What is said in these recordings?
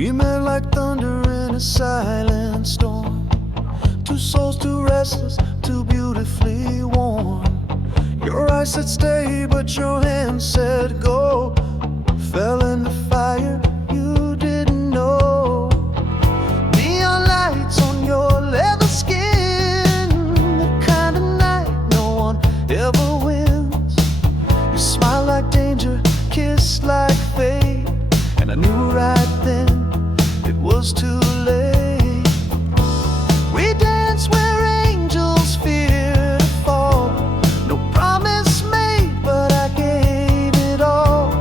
We met like thunder in a silent storm. Two souls, too restless, too beautifully worn. Your eyes said stay, but your hand said go. Fell in the fire you didn't know. Neon lights on your leather skin, the kind of night no one ever wins. You smile like danger, kiss like fate, and I knew right then it was too late. We danced where angels fear to fall. No promise made, but I gave it all.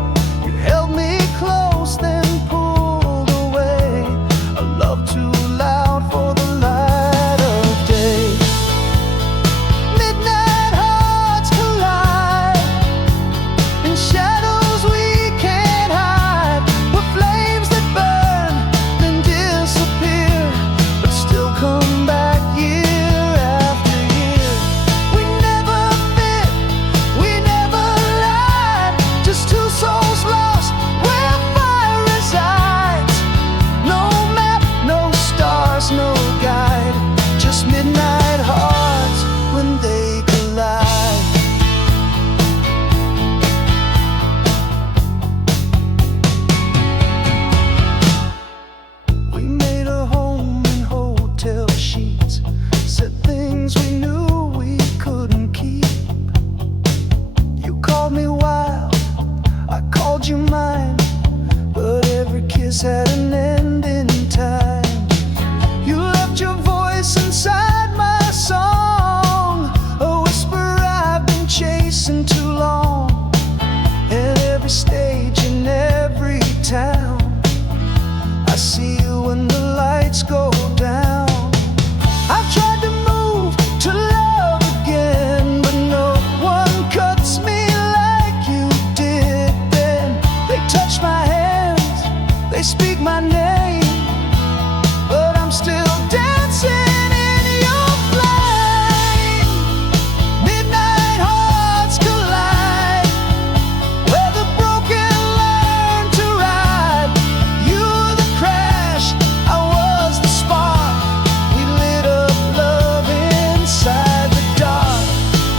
You held me close, then pulled away. A love too loud for the light of day. Midnight hearts collide in shadows we can't hide. We're flames that burn, then disappear, but still come back year after year. We never fit, we never lied, just two souls lost where fire resides. No map, no stars, no guide, just midnight hearts when they collide. We made a home in hotel sheets, said things we knew we couldn't keep. You called me wild, I called you mine, but every kiss had an end in time. You left your voice inside my song, a whisper I've been chasing too long. At every stage in every town, I see you when the lights go down. I've tried to move to love again, but no one cuts me like you did then. They touch my hands, they speak my name, but I'm still dancing in your flame. Midnight hearts collide, where the broken learn to ride. You were the crash, I was the spark. We lit up love inside the dark.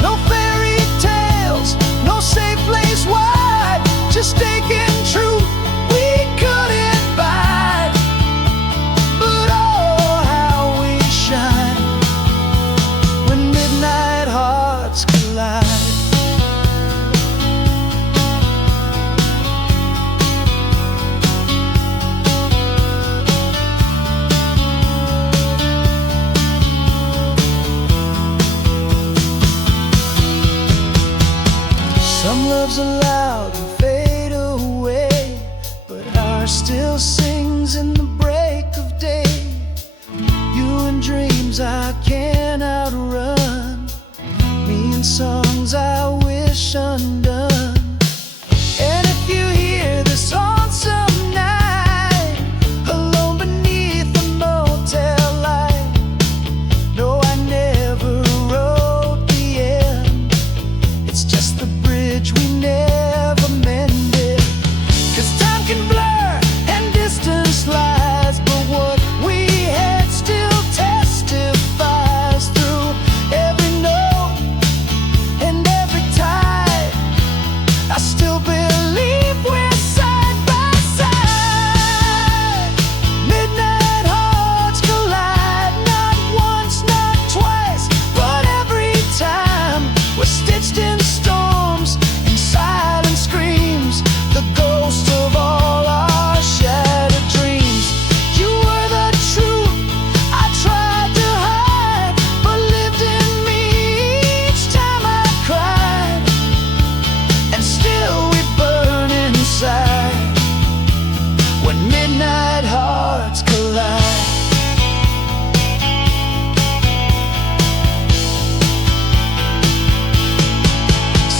No fairy tales, no safe place wide, just taking truth we couldn't bide. But oh, how we shine when midnight hearts collide. Some loves are loud and fade away, but ours still sings in the break of day. You and dreams I can't outrun, me and songs I wish undone. And if you hear this on some night, alone beneath the motel light, no, I never wrote the end. It's just the bridge we never mended. 'Cause time can blur and distance lies, but what we had still testifies through every note and every tide. I still believe we're side by side. Midnight hearts collide, not once, not twice, but every time. We're stitched in storms and silent screams, the ghost of all our shattered dreams. You were the truth I tried to hide, but lived in me each time I cried. And still we burn inside when midnight hearts collide.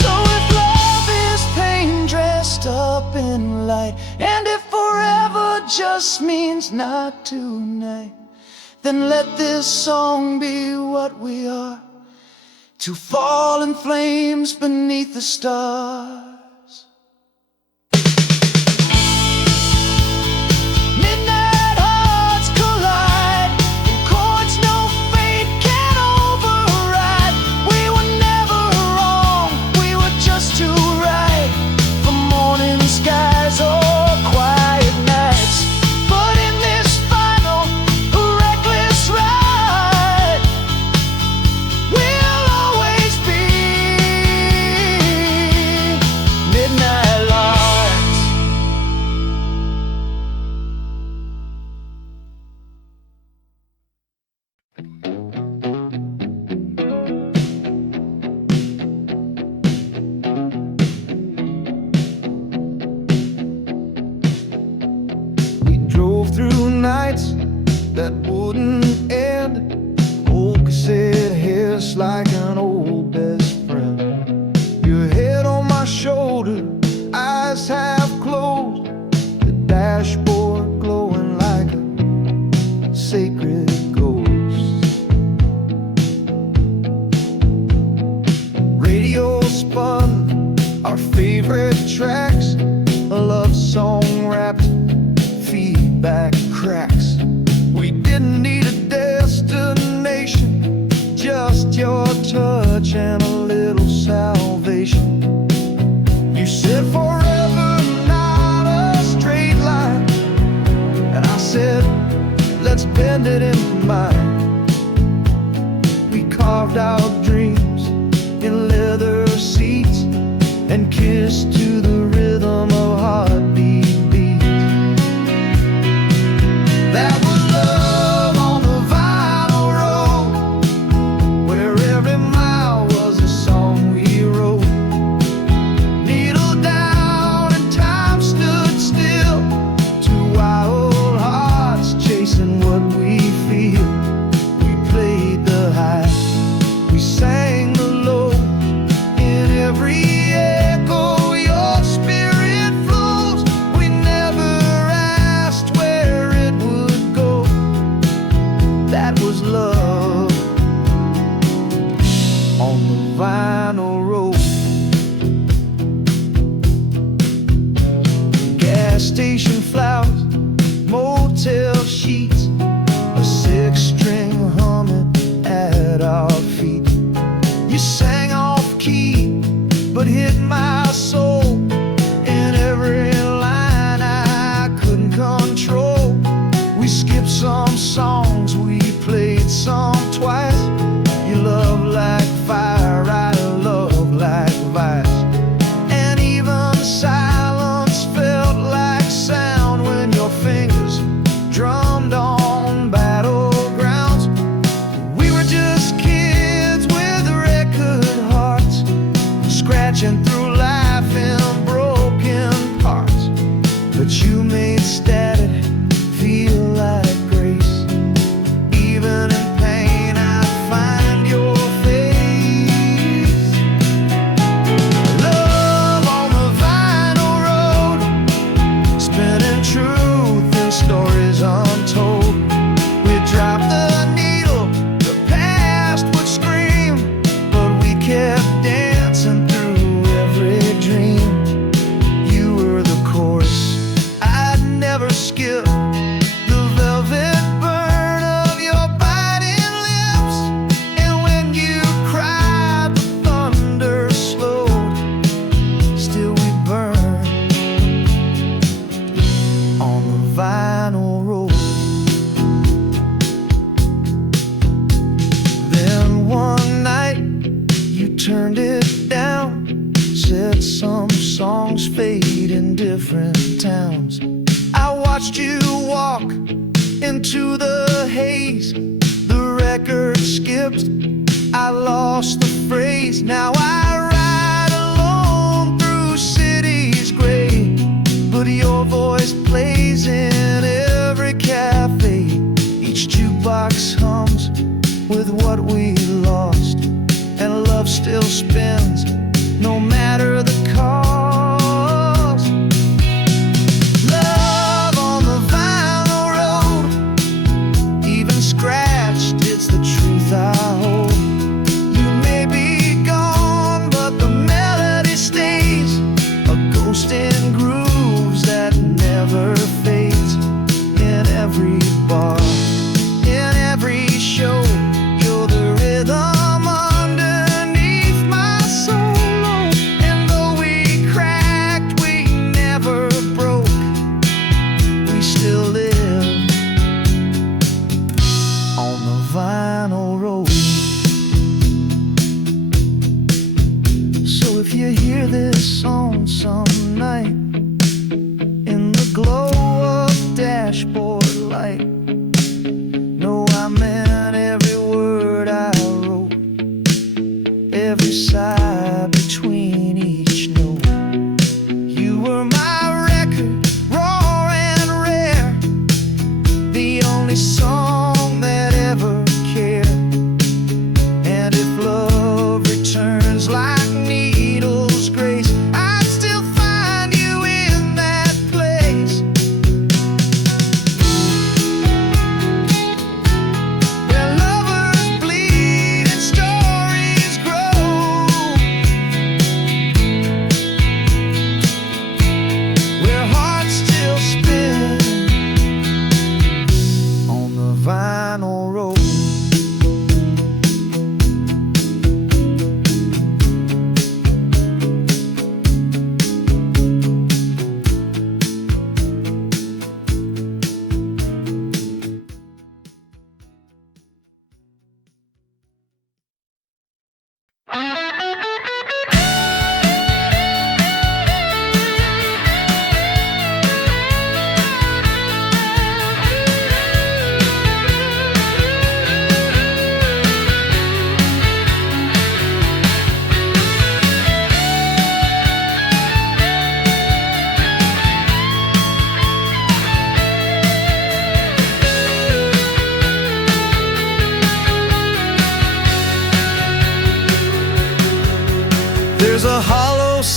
So if love is pain dressed up in light, and if forever just means not tonight, then let this song be what we are, two fallen flames beneath the stars. Midnight drove through nights that wouldn't end. Old cassette hits like an old best friend. Your head on my shoulder, eyes half closed, the dashboard glowing like a sacred ghost. Radio spun our favorite tracks, a love song wrapped feedback cracks. We didn't need a destination, just your touch and a little salvation. You said forever, not a straight line, and I said, let's bend it into mine. We carved out dreams in leather seats and kissed to the rhythm of heartbeat beats. That was love on the vinyl road, where every mile was a song we wrote. Needle down and time stood still, two wild hearts chasing what we feel. We played the high, we sang the low, in every echo your spirit flows. We never asked where it would go. That was love on the vinyl road. Gas station flowers, motel sheets, a six-string humming at our feet. You sang off key, but hit my soul in every line I couldn't control. We skipped some songs, we played some twice. You love like fire, I love like vice. And even silence felt like sound when your fingers drummed on battlegrounds. We were just kids with record hearts, scratching through life in broken parts. But you made static feel like grace. Even in pain I'd find your face. Love on the vinyl road, spinning truth and stories untold. We dropped the needle, the past would scream, but we kept dancing through every dream. You were the chorus I'd never skip, the velvet burn of your biting lips. And when you cried, the thunder slowed. Still we burn on the vinyl road. Then one night you turned it down, said some songs fade in different towns. I watched you walk into the haze, the record skipped, I lost the phrase. Now I ride alone through cities gray, but your voice plays in every cafe. Each jukebox hums with what we lost, and love still spins no matter the cost. Love on the vinyl road, even scratched, it's the truth I hold. You may be gone, but the melody stays, a ghost in grooves that never fades. In every bar, in every show, you're the rhythm underneath my soul.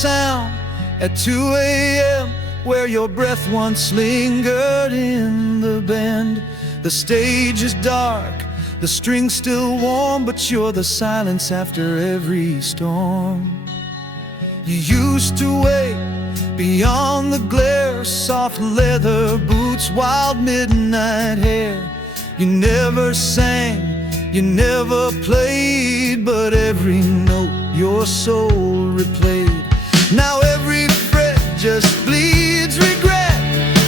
sound at 2 a.m. where your breath once lingered in the bend. The stage is dark, the strings still warm, but you're the silence after every storm. You used to wait beyond the glare, soft leather boots, wild midnight hair. You never sang, you never played, but every note your soul replayed. Now every fret just bleeds regret,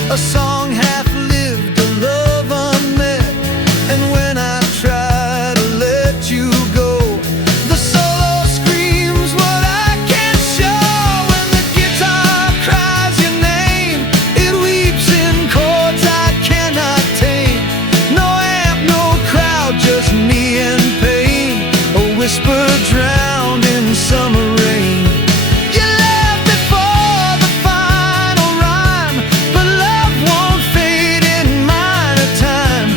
a song half-lived, a love unmet. And when I try to let you go, the solo screams what I can't show. When the guitar cries your name, it weeps in chords I cannot tame. No amp, no crowd, just me and pain, a whisper drowned in summer rain. You left before the final rhyme, but love won't fade in minor time.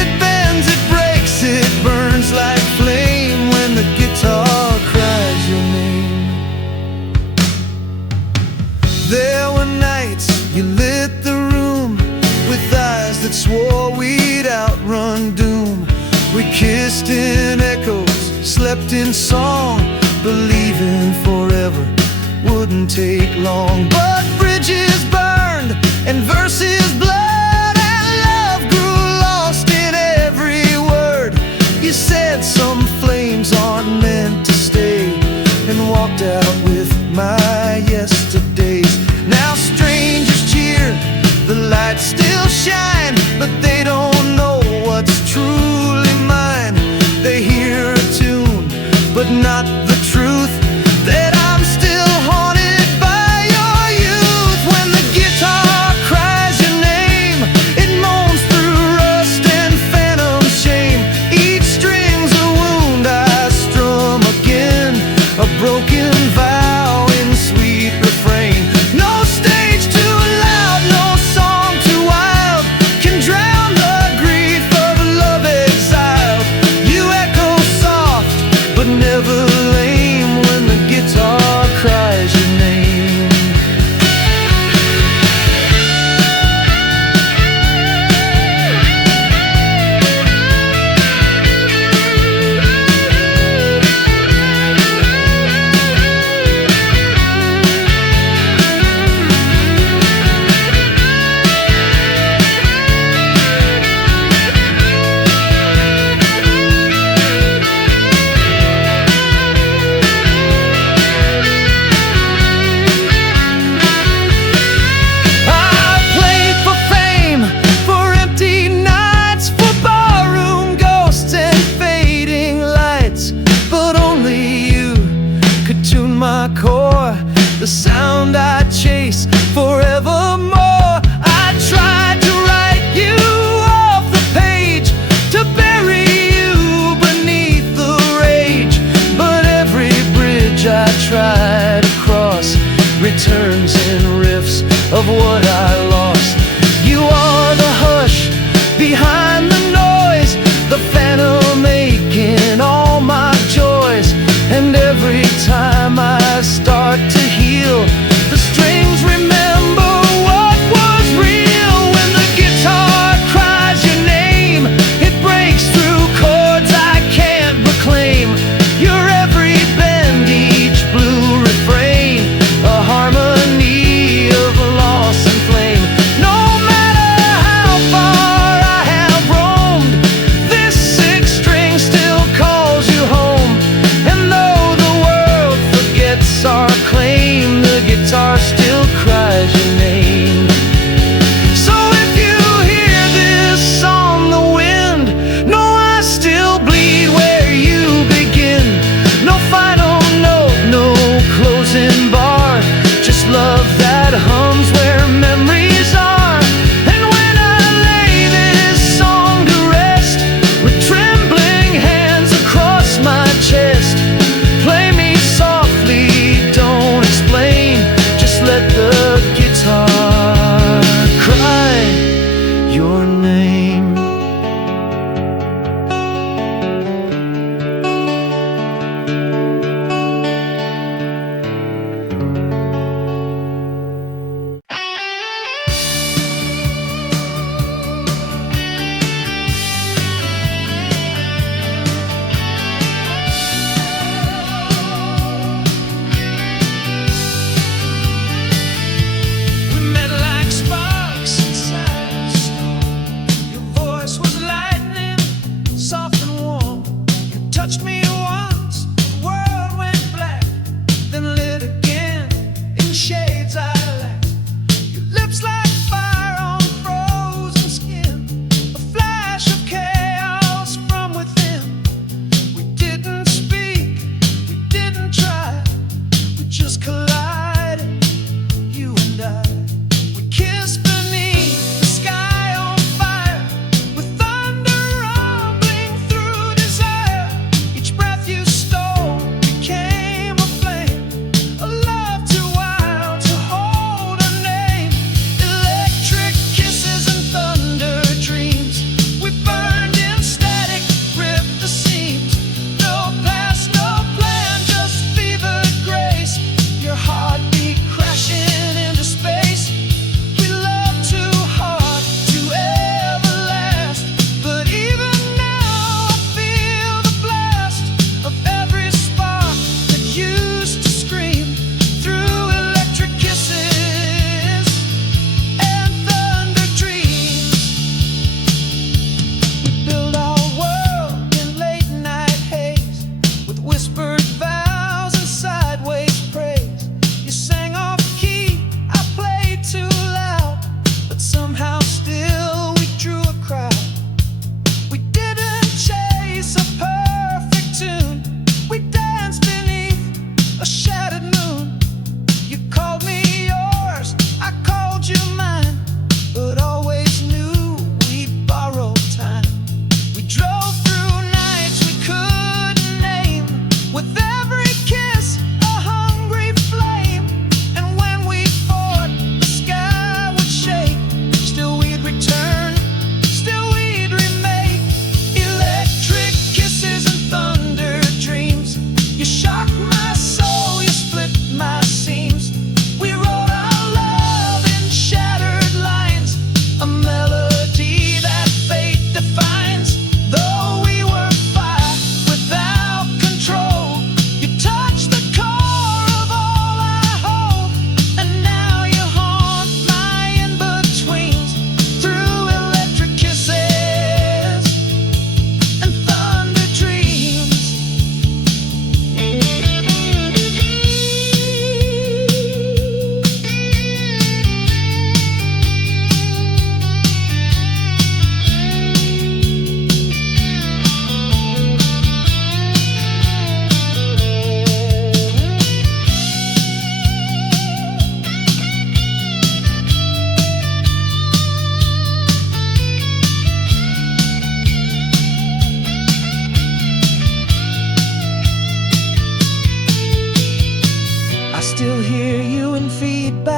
It bends, it breaks, it burns like flame when the guitar cries your name. There were nights you lit the room with eyes that swore we'd outrun doom. We kissed in echoes, slept in song, believing forever wouldn't take long. But bridges burned and verses blurred, and love grew lost in every word. You said some flames aren't meant to stay, and walked out with my yesterdays. Now strangers cheer, the lights still shine, but they don't know what's truly mine. They hear a tune, but not the truth, that I'm still haunted by your youth. When the guitar cries your name, it moans through rust and phantom shame. Each string's a wound I strum again, a broken vow in sweet refrain. No stage too loud, no song too wild,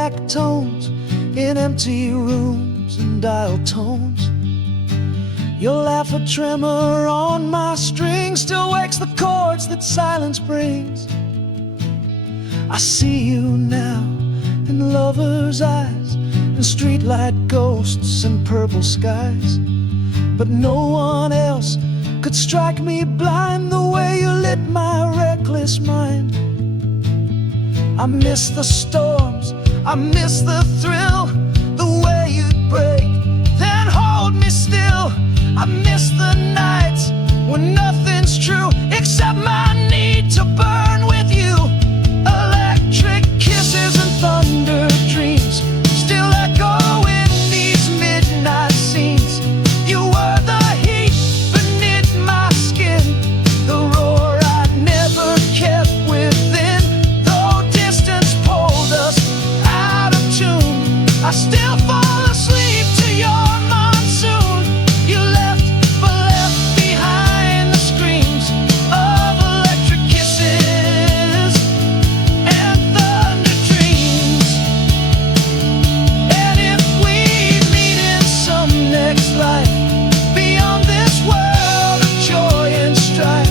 exact tones in empty rooms and dial tones. Your laugh, a tremor on my strings, still wakes the chords that silence brings. I see you now in lovers' eyes, in streetlight ghosts and purple skies. But no one else could strike me blind the way you lit my reckless mind. I miss the storms, I miss the thrill, the way you'd break, then hold me still. I miss the nights when nothing's true except my need to burn with you. Electric kisses and thunder dreams still echo in these midnight scenes. You were the heat beneath my skin, the roar I never kept within. Though distance pulled us out of tune, I still fall asleep to your monsoon. You left, but left behind the screams of electric kisses and thunder dreams. And if we meet in some next life, beyond this world of joy and strife,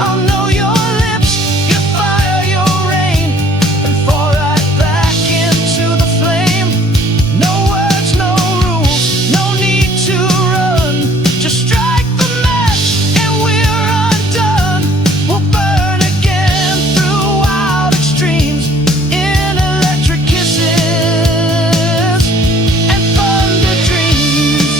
I'll know your lips, your fire, your rain, and fall right back into the flame. No words, no rules, no need to run. Just strike the match and we're undone. We'll burn again through wild extremes in electric kisses and thunder dreams.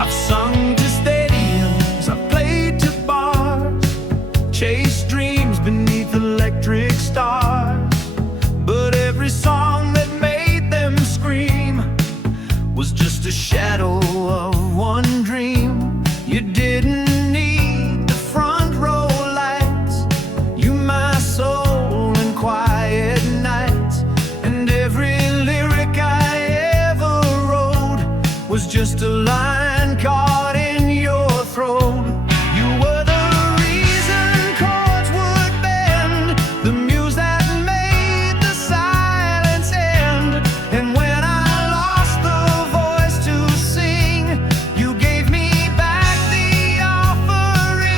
I've sung to stadiums, I've played to bars, chased dreams beneath electric stars. But every song that made them scream was just a shadow of one dream. You didn't need the front row lights, you my soul in quiet nights. And every lyric I ever wrote was just a line caught in your throat. You were the reason chords would bend, the muse that made the silence end. And when I lost the voice to sing, you gave me back the offering.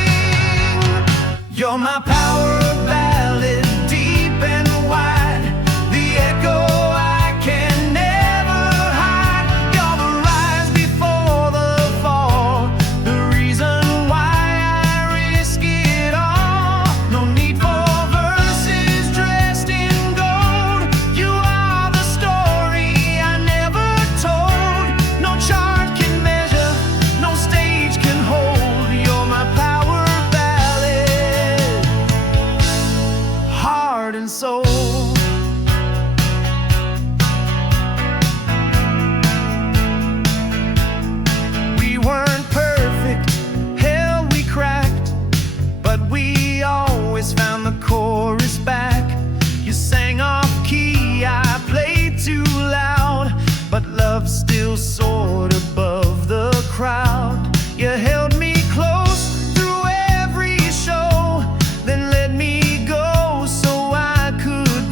You're my power ballad, deep and wide, the echo I can never hide. You're the rise before the fall, the reason why I risk it all. No need for verses dressed in gold. You are the story I never told. No chart can measure, no stage can hold. You're my power ballad, heart and soul. We weren't perfect, hell we cracked, but we always found the chorus back. You sang off key, I played too loud, but love still soared above the crowd. You held me close through every show, then let me go so I could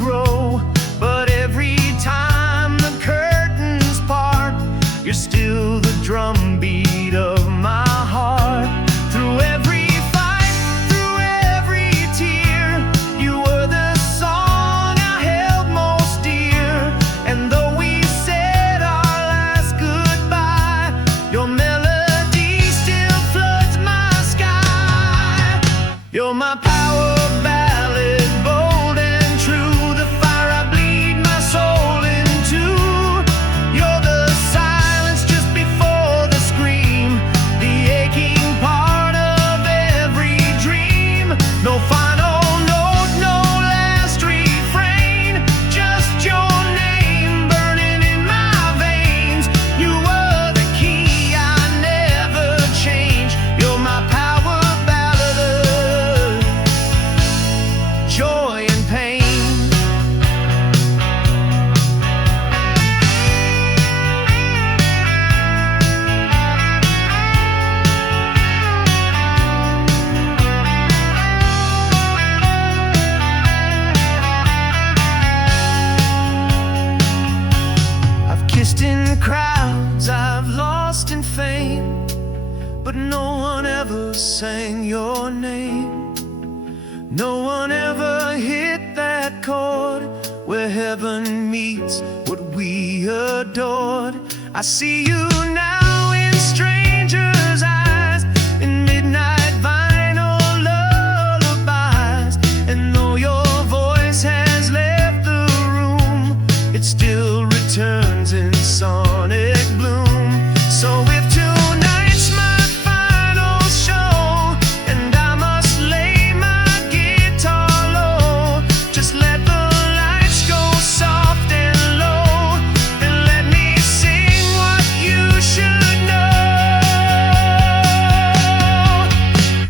where heaven meets what we adored. I see you now in strangers' eyes, in midnight vinyl lullabies. And though your voice has left the room, it still returns in sonic bloom. So if tonight's my final show and I must lay my guitar low, just let the lights go soft and low, and let me sing what you should know.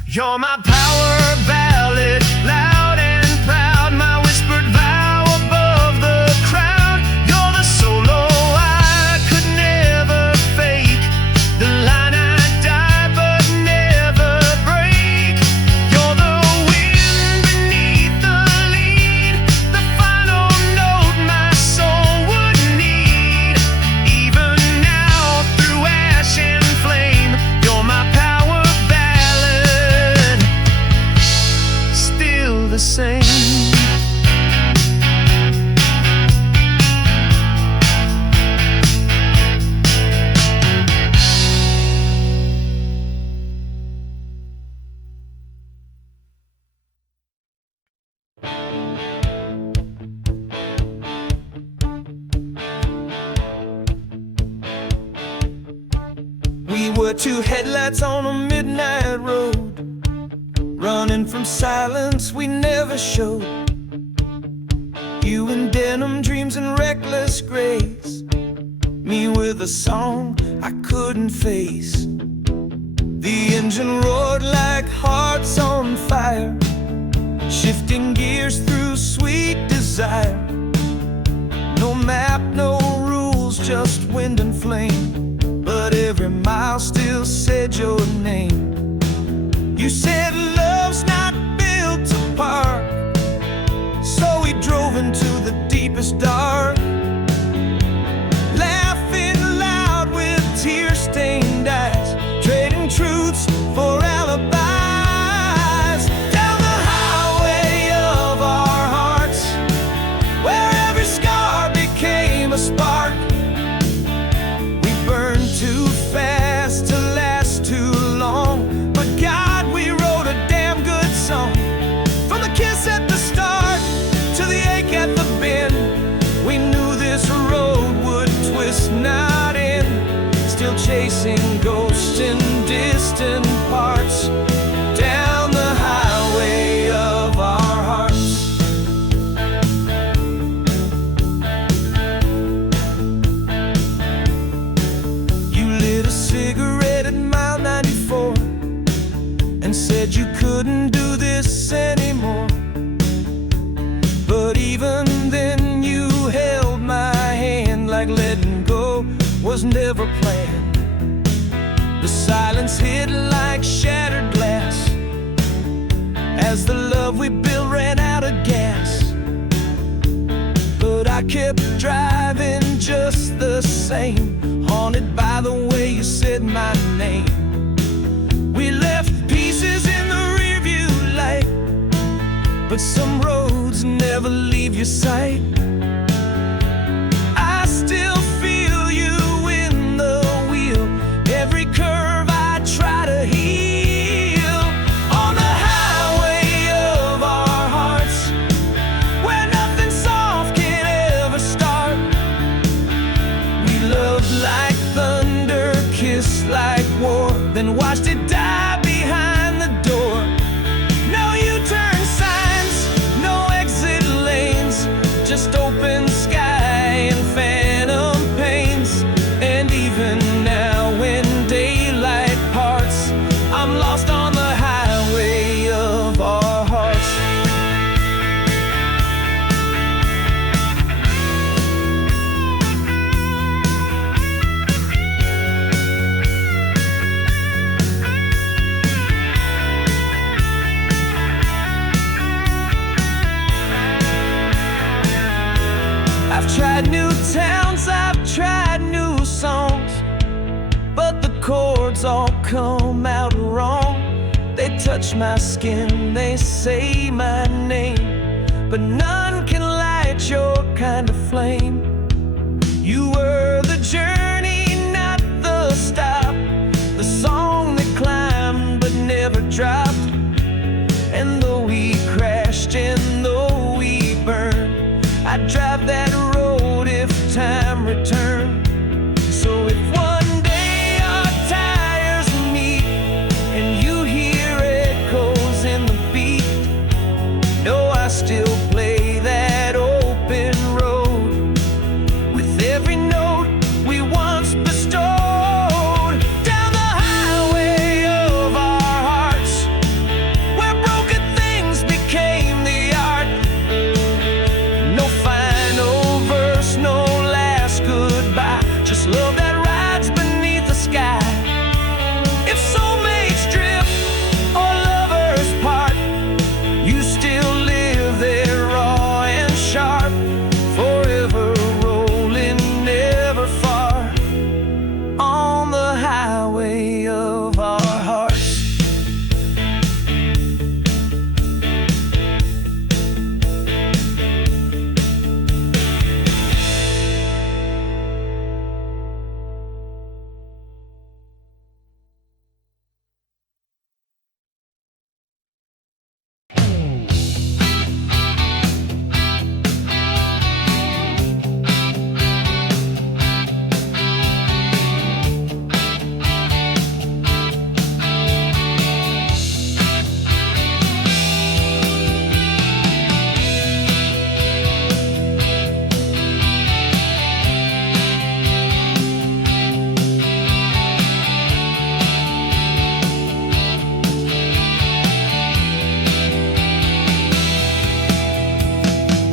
You're my power ballad, loud and proud, my whispered vow above the crowd. You're the solo I could never fake, the line I die but never break. You're the wind beneath the lead, the final note my soul would need. Even now through ash and flame, you're my power ballad, still the same. We were two headlights on a midnight road, running from silence we never showed. You in denim dreams and reckless grace, me with a song I couldn't face. The engine roared like hearts on fire, shifting gears through sweet desire. No map, no rules, just wind and flame, but every mile still said your name. You said love's not built to park, so we drove into the deepest dark, laughing loud with tear-stained eyes, trading truths for alibis. Down the highway of our hearts, where every scar became a spark. We burned too fast to last too long, but God, we wrote a damn good song. From the kiss at the start to the ache at the bend, we knew this road would twist, not end. Still chasing ghosts in distant parts, down the highway of our hearts. You lit a cigarette at mile 94 and said you couldn't do this anymore. But even then you held my hand, like letting go was never planned. The silence hit like shattered glass as the love we built ran out of gas. But I kept driving just the same, haunted by the way you said my name. We left pieces in the rearview light, but some roads never leave your sight. I still feel you in the wheel, every curve I try to heal. On the highway of our hearts, where nothing soft can ever start. We loved like thunder, kissed like war, then watched it die behind the door. No U-turn signs, no exit lanes, just open sky and phantom pains. And even now when daylight parts, I'm lost on the highway of our hearts. I've tried new towns, I've tried new songs, but the chords all come out wrong. They touch my skin, they say my name, but none can light light your kind of flame. You were the journey, not the stop, the song that climbed but never dropped. And though we crashed and though we burned, I'd drive that road if time returned. So if one day our tires meet and you hear echoes in the beat, know I still play that open road with every note we once bestowed. Down the highway of our hearts, where broken things became the art. No final verse, no last goodbye, just love that rides beneath the sky. If soulmates drift or lovers part, you still live there raw and sharp, forever rolling, never far, on the highway of our hearts.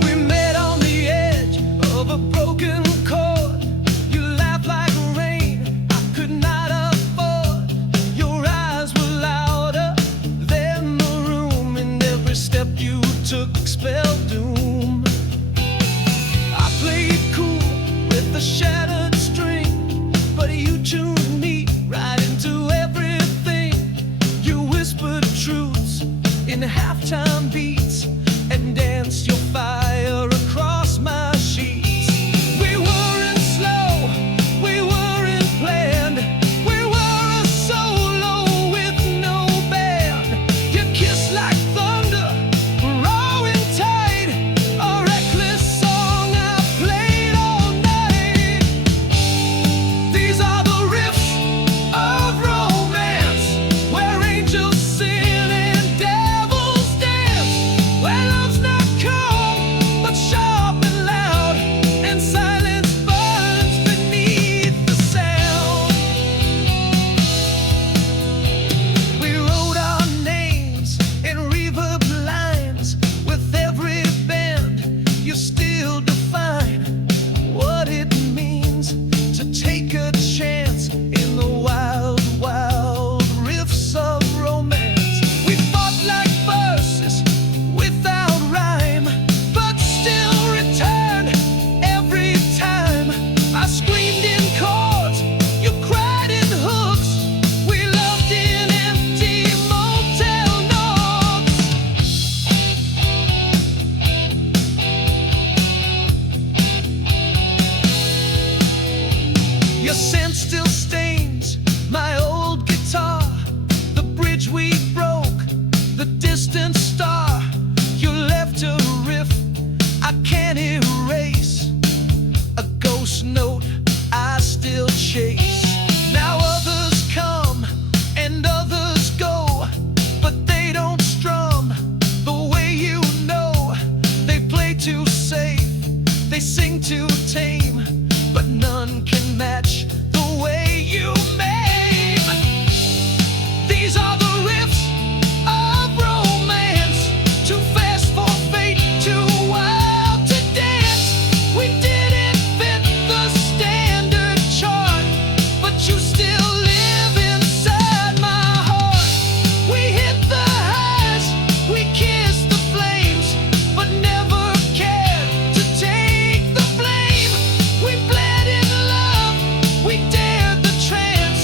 We met on the edge of a broken chord. You laughed like rain I could not afford. Your eyes were louder than the room, and every step you took spelled doom. I played cool with the shattered string, but you tuned me right into everything. You whispered truths in halftime beats and danced your fire across my sheets. We weren't slow, we weren't planned, we were a solo with no band. You kissed like thunder, raw and tight, a reckless song I played all night. These are the riffs of romance, where angels sin and devils dance, where love's not calm but sharp and loud, and silence burns beneath the sound. We wrote our names in reverb lines with every bend. You still define what it means to take a chance in the wild, wild riffs of romance. We fought like verses without rhyme, but still returned every time. I screamed in chords, you cried in hooks. We loved in empty motel nooks. Your scent still stains my old guitar, the bridge we broke, the distant star. You left a riff I can't erase, a ghost note I still chase. Now others come and others go, but they don't strum the way you know. They play too safe, they sing too tame, but none can match the way you maim. These are the riffs of romance, too fast for fate, too wild to dance. We didn't fit the standard chart, but you still live inside my heart. We hit the highs, we kissed the flames, but never cared to take the blame. We bled in love, we dared the trance,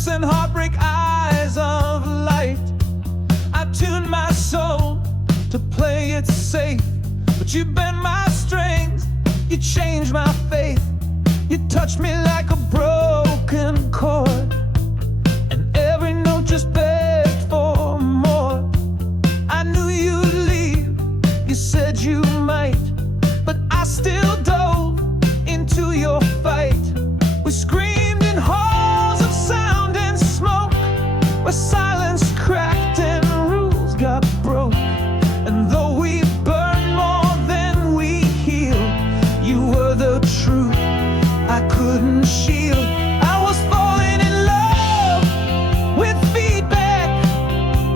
lips and heartbreak eyes of light. I tuned my soul to play it safe, but you bent my strings, you changed my faith. You touched me like a broken chord, and every note just begged for more. I knew you'd leave, you said you might, but I still dove into your fight. We screamed in halls of sound and smoke, where silence cracked and rules got broke. And though we burned more than we healed, you were the truth I couldn't shield. I was falling in love with feedback,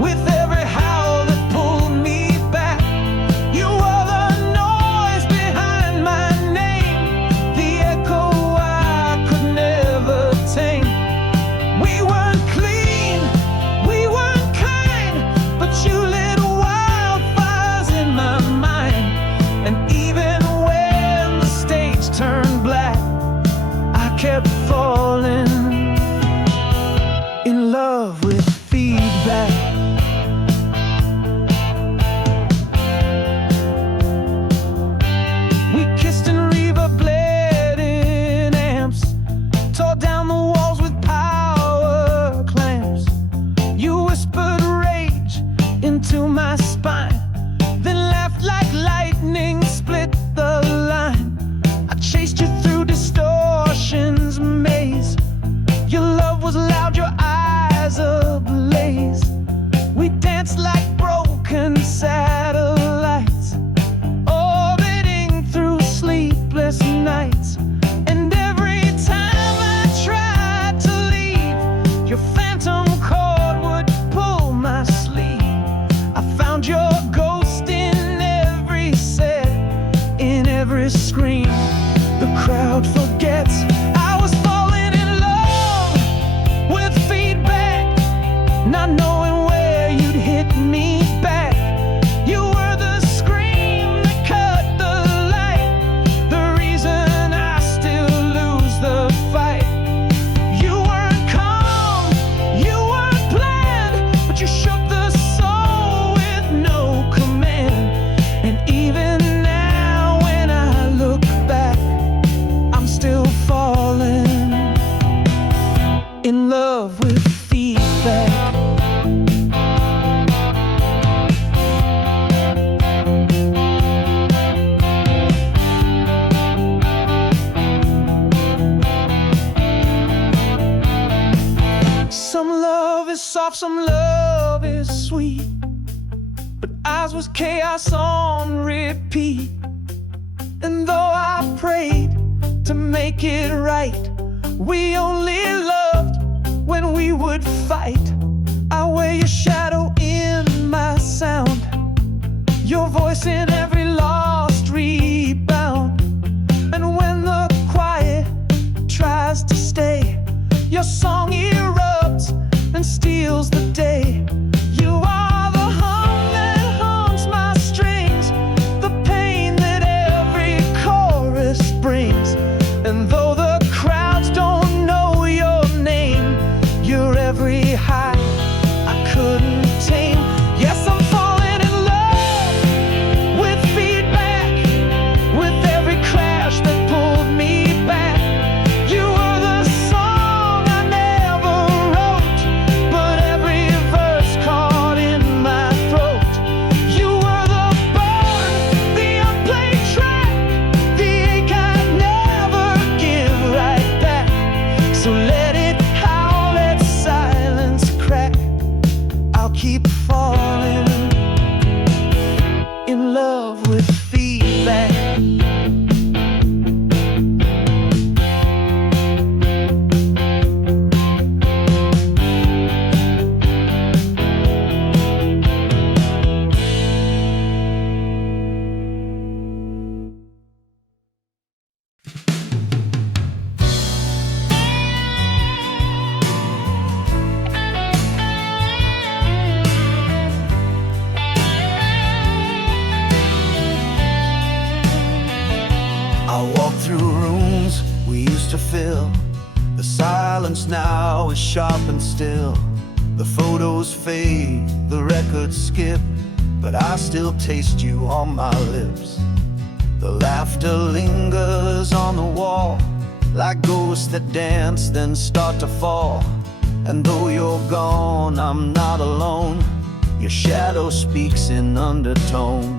with every howl that pulled me back. You were the noise behind my name, the echo I could never tame. We weren't clean, we weren't kind, but you lit wildfires in my mind. And even when the stage turned black, I kept falling in love with feedback. We kissed and reverb bled in amps, tore down the walls with power clamps. You whispered rage into my spine, then laughed like lightning split the line. I chased you through distortion's maze. Your love was loud, your eyes ablaze. We danced like broken satellites, orbiting through sleepless nights. And every time I tried to leave, your phantom cord would pull my sleeve. I found your ghost in every set, in every scream the crowd forgets. I was falling in love with feedback, not knowing where you'd hit me back. You were the scream that cut the light, the reason I still lose the fight. You weren't calm, you weren't planned, but you shook the soul with no command. And even now when I look back, I'm still falling in love with feedback. Some love is soft, some love is sweet, but ours was chaos on repeat. And though I prayed to make it right, we only loved when we would fight. I wear your shadow in my sound, your voice in every lost rebound. And when the quiet tries to stay, your song erupts and steals the day. You are the hum that haunts my strings, the pain that every chorus brings. And though the crowds don't know your name, you're every high I couldn't tame. Yes, I'm falling in love with silence now is sharp and still. The photos fade, the records skip, but I still taste you on my lips. The laughter lingers on the wall, like ghosts that dance then start to fall. And though you're gone, I'm not alone. Your shadow speaks in undertone.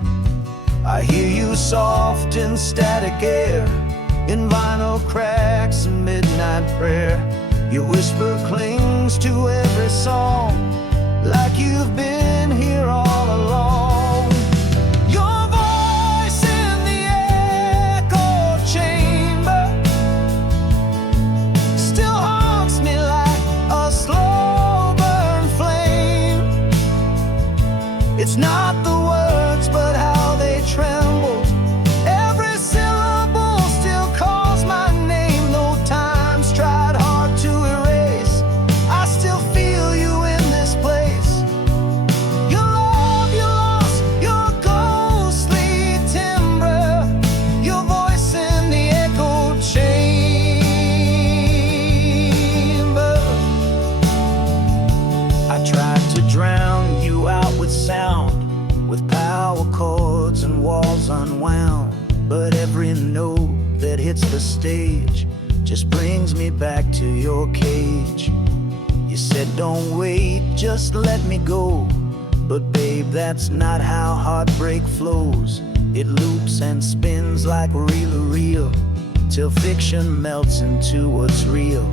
I hear you soft in static air, in vinyl cracks and midnight prayer. Your whisper clings to every song, like you've been here all along. Your voice in the echo chamber still haunts me like a slow burn flame. It's not the words, but how they tremble. Every syllable still calls my name, though time's tried hard to erase. I still feel you in this place. Your love, your loss, your ghostly timbre, your voice in the echo chamber. I tried to drown you out with sound, with power chords and walls unwound, but every note that hits the stage just brings me back to your cage. You said don't wait, just let me go, but babe, that's not how heartbreak flows. It loops and spins like reel-to-reel, till fiction melts into what's real.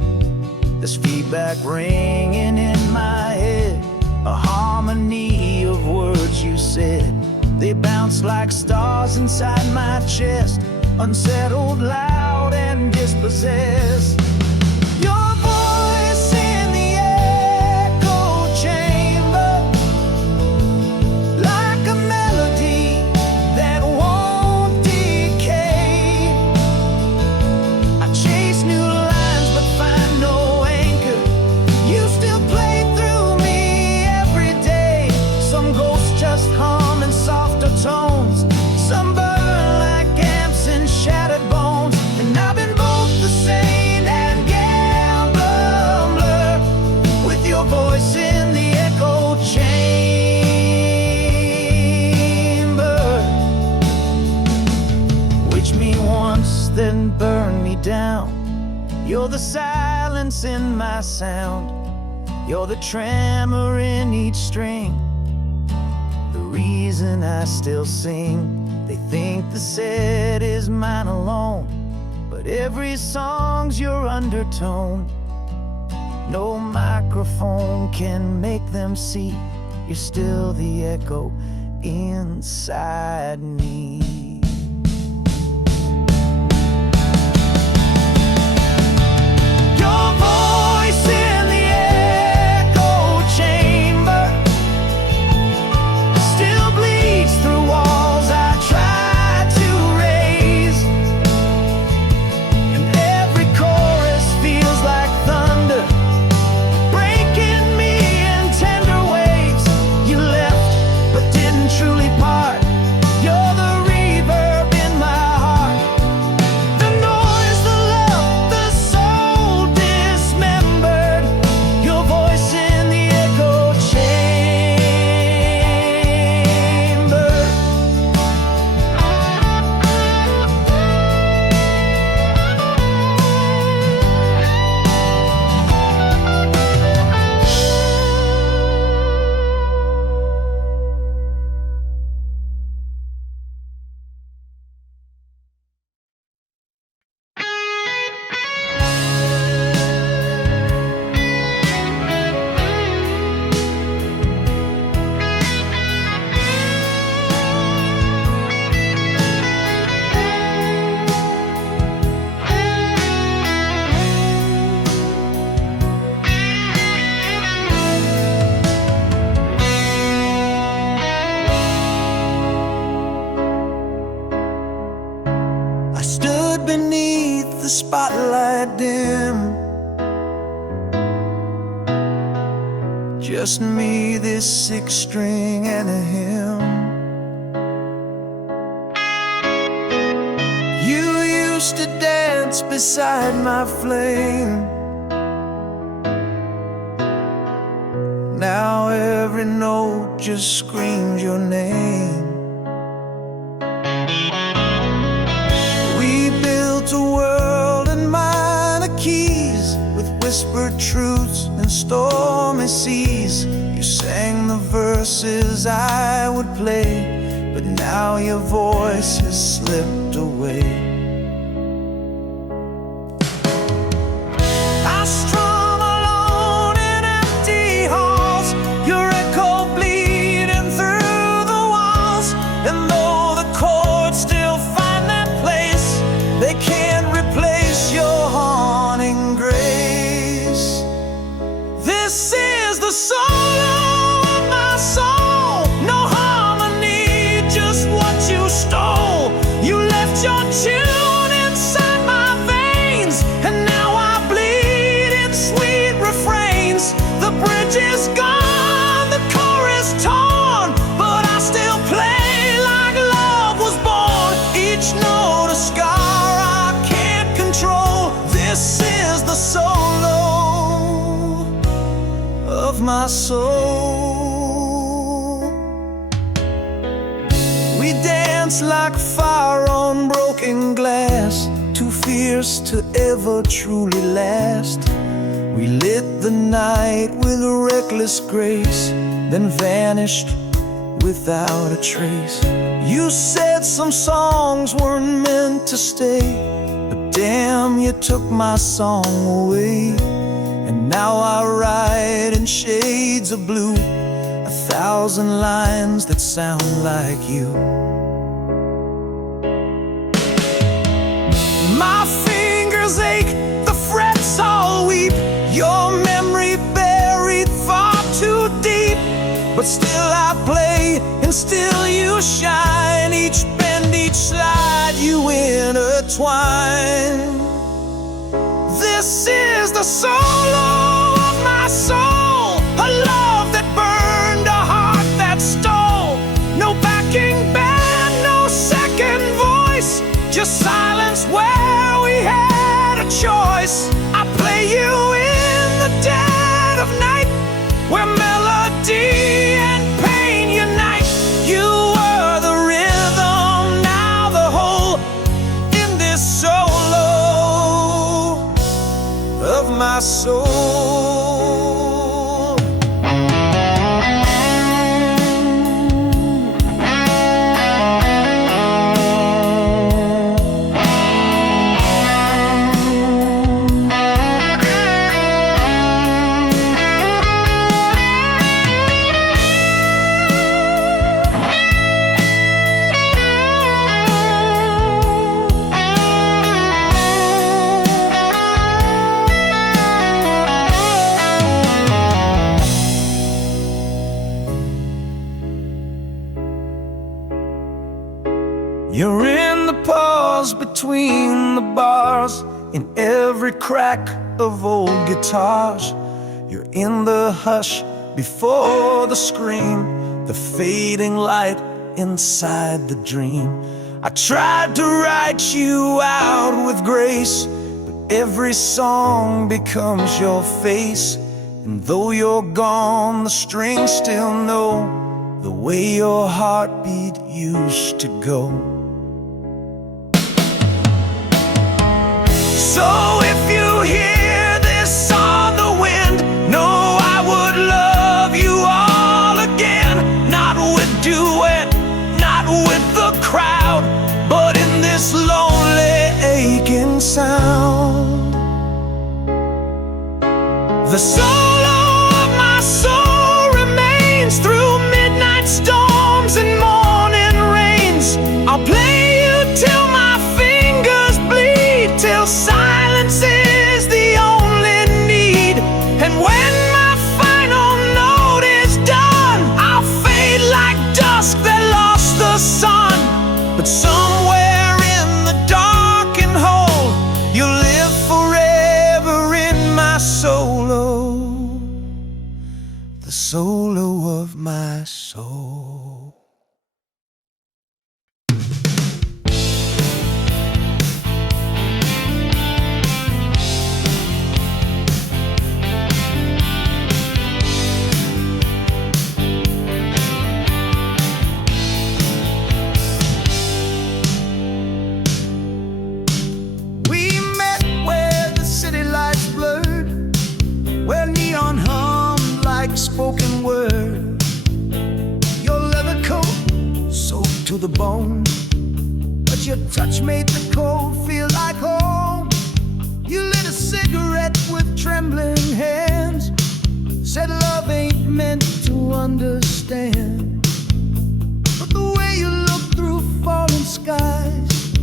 There's feedback ringing in my head, a harmony of words you said. They bounce like stars inside my chest, unsettled, loud, and dispossessed. Your voice in the echo chamber, like a melody that won't decay. I chase new lines but find no anchor. You still play through me every day. Some ghosts just hum in softer tones, some burn like amps in shattered bones. And I've been both the saint and gambler, with your voice in the echo chamber. Witch me once, then burn me down. You're the silence in my sound, you're the tremor in each string, the reason I still sing. They think the set is mine alone, but every song's your undertone. No microphone can make them see you're still the echo inside me. Your voice in the echo chamber still bleeds through walls I try to raise, and every chorus feels like thunder, breaking me in tender ways. You left but didn't truly part. You're the reverb in my heart, the noise, the love, the soul dismembered. Your voice in the echo chamber. I stood beneath the spotlight dim, just me, this six string and a hymn. You used to dance beside my flame, Now every note just screams your name. We built a world in minor keys, with whispered truths and stormy seas. You sang the verses I would play, but now your voice has slipped away. I strum alone in empty halls, your echo bleeding through the walls. And though the chords still find their place, they can't replace your haunting grace. This is the solo of my soul, no harmony, just what you stole. You left your tune inside my veins, and now I bleed in sweet refrains. The bridge is gone, the chorus torn, but I still play like love was born. Each note a scar I can't control. This is the solo of my soul. We dance like fire on broken glass, too fierce to ever truly last. We lit the night with a reckless grace, then vanished without a trace. You said some songs weren't meant to stay, but damn, you took my song away. And now I write in shades of blue 1,000 lines that sound like you. My fingers ache, the frets all weep, your memory buried far too deep. But still I play, and still you shine. Each bend, each slide, you intertwine. This is the solo of my soul, a love that burned, a heart that stole. No backing band, no second voice, just silence where we had a choice. I play you in the dead of night, where melody and pain unite. You were the rhythm, now the whole, in this solo of my soul. You're in the pause between the bars, in every crack of old guitars. You're in the hush before the scream, the fading light inside the dream. I tried to write you out with grace, but every song becomes your face. And though you're gone, the strings still know the way your heartbeat used to go. So if you hear this on the wind, know I would love you all again. Not with duet, not with the crowd, but in this lonely aching sound. The solo of my soul remains through midnight storms and morning rains. I'll play you till my fingers bleed, till silence is the only need. And when my final note is done, I'll fade like dusk that lost the sun. But somewhere in the dark and whole, you'll live forever in my solo, the solo of my soul. like spoken word. Your leather coat soaked to the bone, but your touch made the cold feel like home. You lit a cigarette with trembling hands, said love ain't meant to understand. But the way you look through falling skies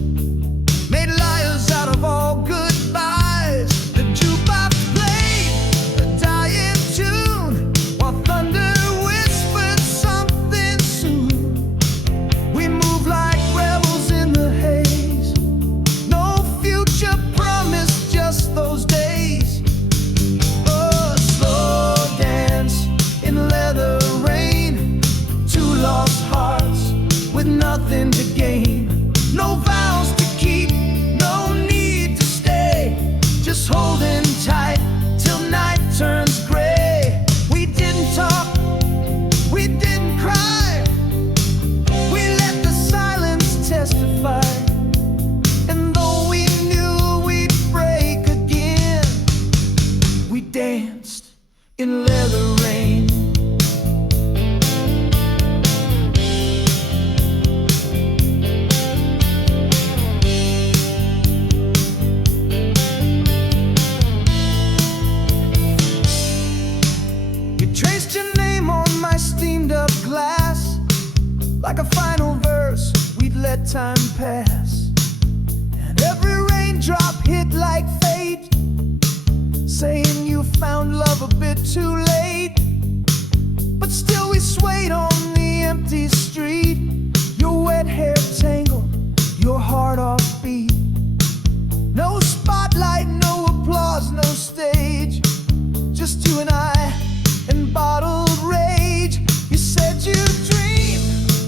made liars out of all goodbyes. The jukebox played a dying tune while thunder whispered something soon. We moved like rebels in the haze, no future promised, just those days. A slow dance in leather rain, two lost hearts with nothing to gain. No vows to keep, no need to stay, just holding tight till night turns gray. We didn't talk, we didn't cry, we let the silence testify. And though we knew we'd break again, we danced in leather rain. Traced your name on my steamed up glass, like a final verse we'd let time pass. And every raindrop hit like fate, saying you found love a bit too late. But still we swayed on the empty street, your wet hair tangled, your heart off beat. No spotlight, no applause, no stage, just you and I and bottled rage. You said you dream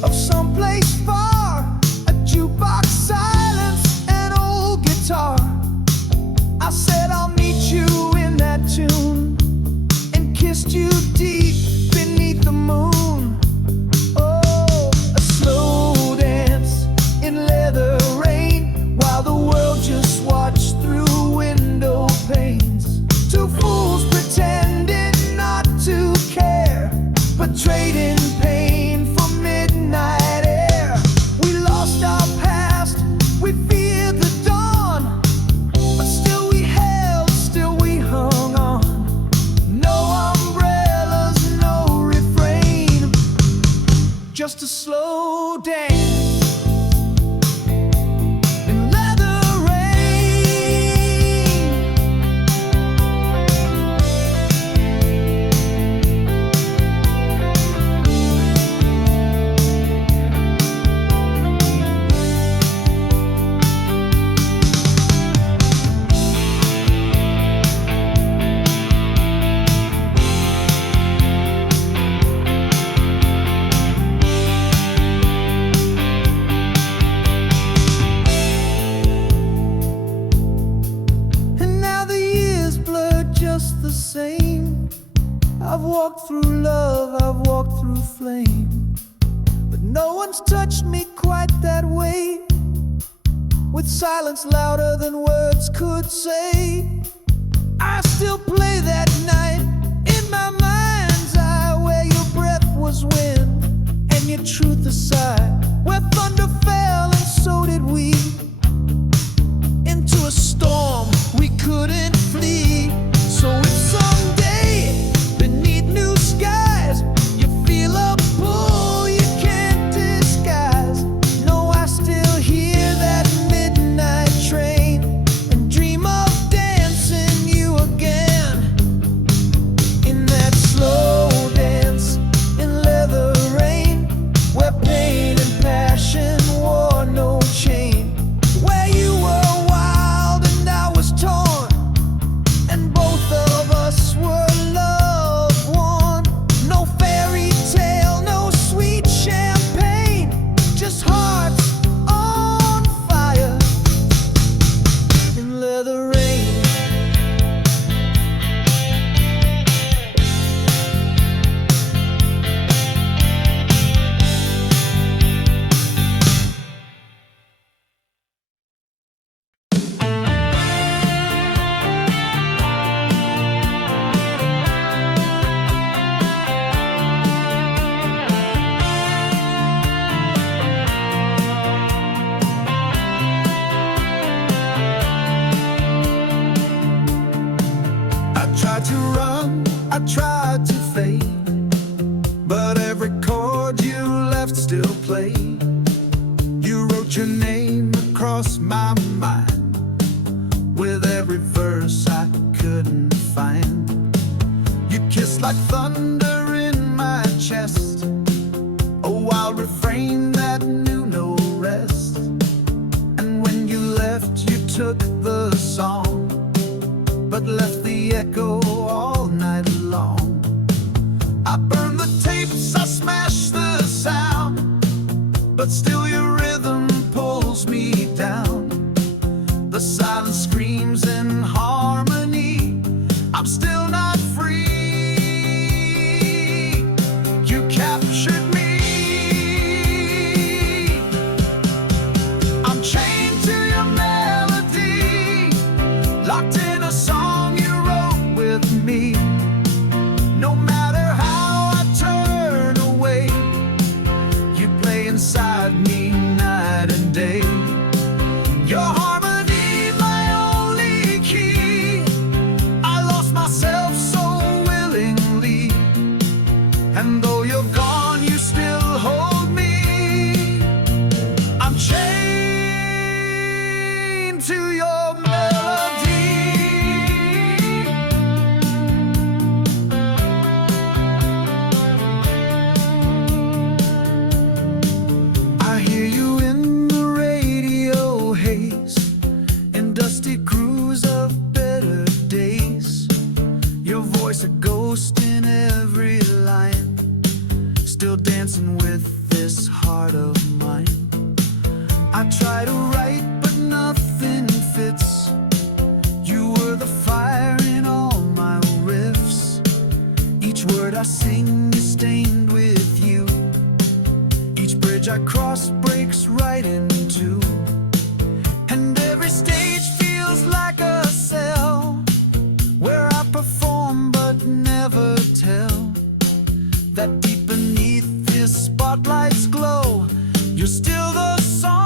of someplace far, a jukebox, silence, an old guitar. I said I'll meet you in that tune, and kissed you deep beneath the moon. Oh, a slow dance in leather rain, while the world just watched through window panes. Two fools pretending not to care, but trading pain for midnight air. We lost our past, we feared the dawn, but still we held, still we hung on. No umbrellas, no refrain, just a slow dance in leather rain. Just the same, I've walked through love, I've walked through flame, but no one's touched me quite that way, with silence louder than words could say. I still play that night in my mind's eye, where your breath was wind and your truth a sigh, where thunder fell and so did we, into a storm we couldn't flee. So if someday, beneath new skies, you feel a pull you can't disguise, know I still hear that midnight train and dream of dancing you again. I tried to fade, but every chord you left still played. You wrote your name across my mind with every verse I couldn't find. You kissed like thunder in my chest, a wild refrain that knew no rest. And when you left, you took the song, but left the echo all night long. I burned the tapes, I smashed the sound, but still your rhythm pulls me down. The silence screams in harmony, I'm still not free. You captured me, I'm chained to your melody, locked in a song you wrote with me. No matter how I turn away, you play inside me night and day. Your harmony, my only key. I lost myself so willingly, and though you're gone, you still hold me. I'm chained to your melody. I hear you in the radio haze, in dusty grooves of better days. Your voice a ghost in every line, still dancing with this heart of mine. I try to write, but nothing fits. You were the fire in all my riffs. Each word I sing is stained with you. Each bridge I cross breaks right in two. And every stage feels like a cell, where I perform but never tell that deep beneath this spotlight's glow, you're still the song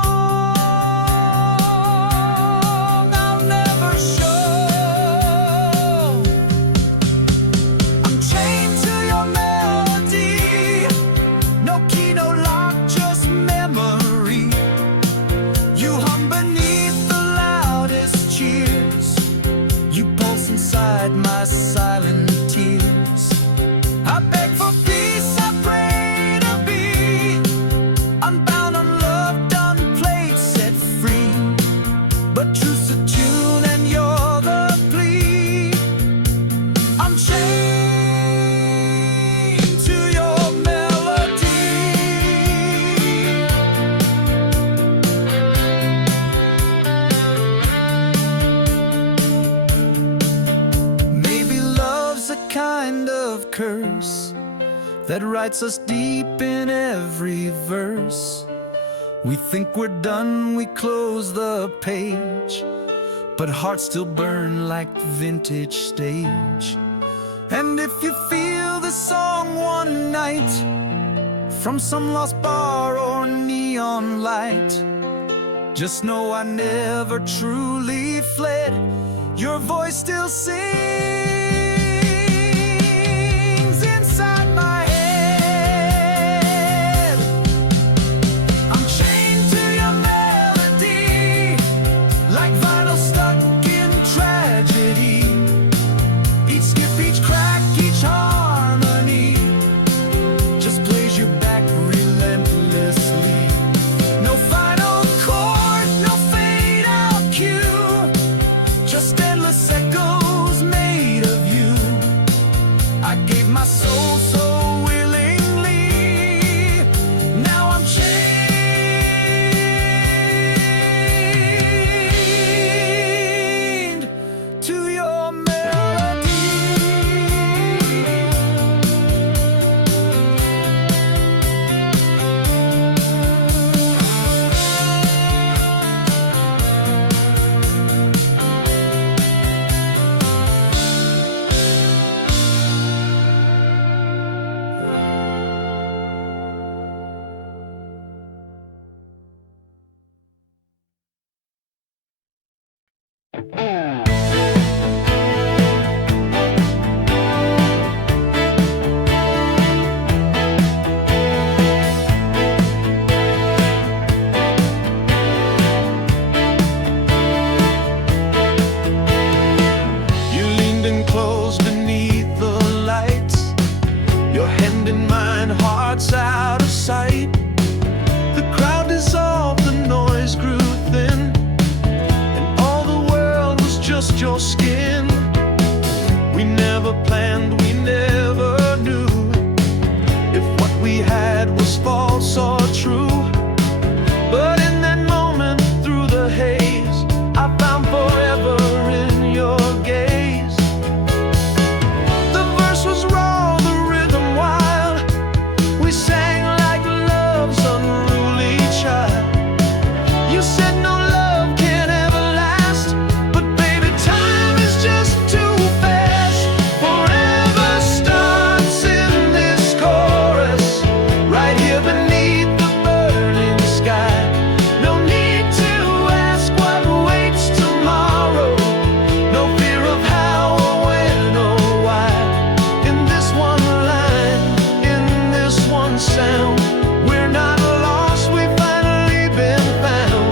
I'll never show. I'm chained to your melody, no key, no lock, just memory. You hum beneath the loudest cheers, you pulse inside my silent tears. I beg for peace, I pray to be unbound, unloved, unplayed, set free. But truth's a tune and you're the plea. I'm chained to your melody. Maybe love's a kind of curse that writes us deep in every verse. We think we're done, we close the page, but hearts still burn like vintage stage. And if you feel this song one night, from some lost bar or neon light, just know I never truly fled. Your voice still sings inside my head. I'm chained to your melody, like vinyl stuck in tragedy. Each skip, each crack, each harmony just plays you back relentlessly. No final chord, no fade out cue, just endless echoes made of land we never knew if what we had was false or true. But in that moment through the haze, I found forever in your gaze. The verse was raw, the rhythm wild. We sang like love's unruly child. You said no love can ever last, but baby, time is just too fast. Forever starts in this chorus, right here beneath the burning sky. No need to ask what waits tomorrow, no fear of how or when or why. In this one line, in this one sound, we're not lost, we've finally been found.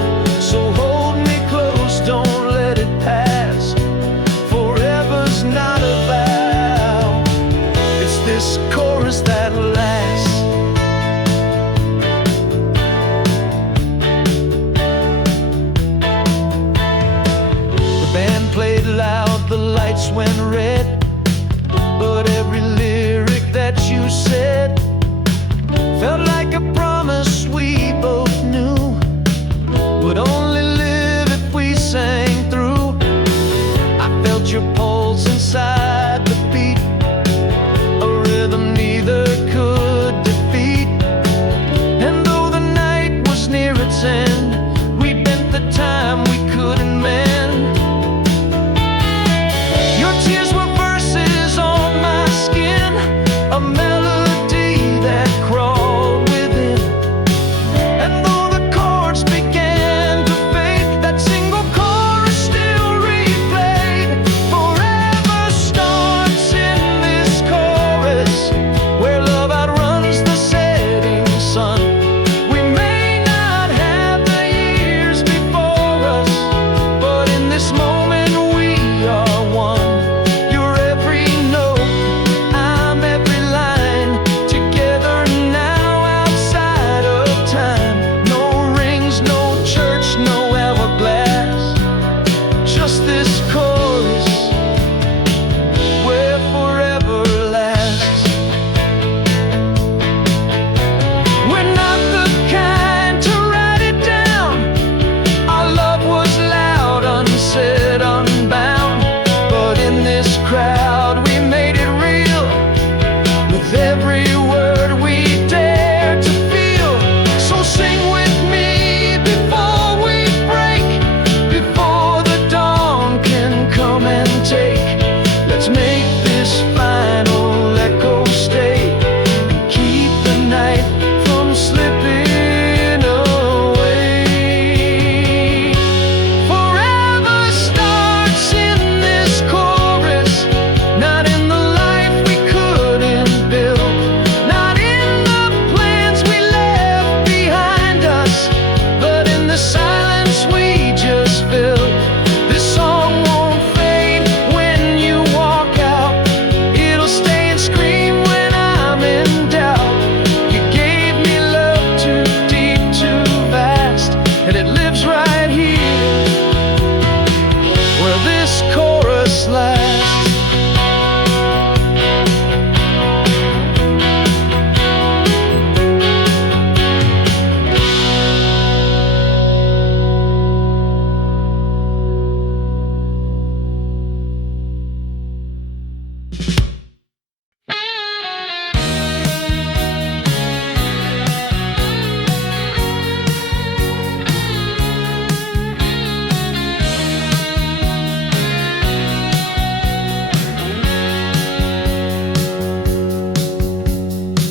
So hold me close, don't let it pass. Forever's not a vow, it's this chorus that lasts. The band played loud, the lights went red, but every lyric that you said felt like a promise we both knew would only live if we sang through. I felt your pulse inside the beat, a rhythm neither could defeat. And though the night was near its end, we bent the time we couldn't mend. Your tears were verses on my skin, a melody that crawled within. And though the chords began to fade, that single chorus still replayed. Forever starts in this chorus, where love outruns the setting sun. We may not have the years before us, but in this moment we are one. You're every note, I'm every line, together now outside of time. No rings, no church, no hourglass, just this chorus where forever lasts. We're not the kind to write it down. Our love was loud, unsaid, unbound. But in this crowd we made it real, with every word we dared to feel. So sing with me before we break, before the dawn can come and take. Let's make this final echo stay, and keep the night from slipping away. Forever starts in this chorus, not in the life we couldn't build, not in the plans we left behind us, but in the silence we just filled. This song won't fade when you walk out, it'll stay and scream when I'm in doubt. You gave me love too deep, too vast, and it lives right here where this chorus lasts.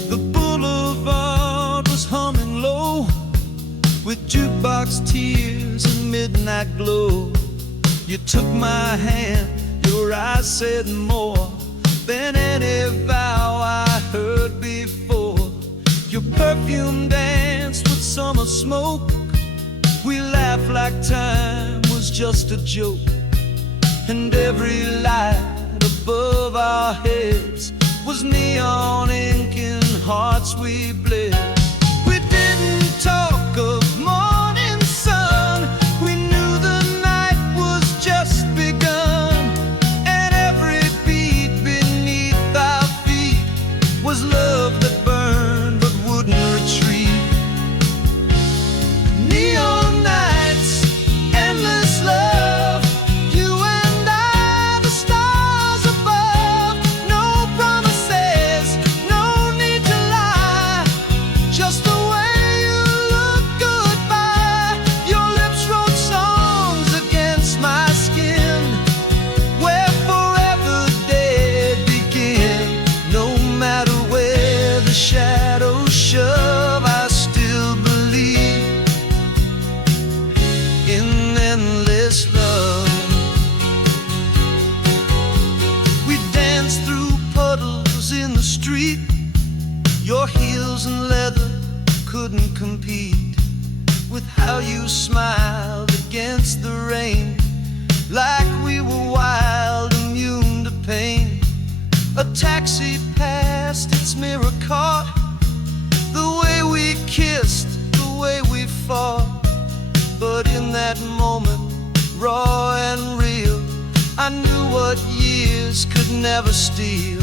The boulevard was humming low, with jukebox tears and midnight glow. You took my hand, your eyes said more than any vow I heard before. Your perfume danced with summer smoke, we laughed like time was just a joke. And every light above our heads was neon ink in hearts we bled. We didn't talk of morning sun, we knew the night was just begun. And every beat beneath Your heels and leather couldn't compete with how you smiled against the rain, like we were wild, immune to pain. A taxi passed, its mirror caught the way we kissed, the way we fought. But in that moment, raw and real, I knew what years could never steal.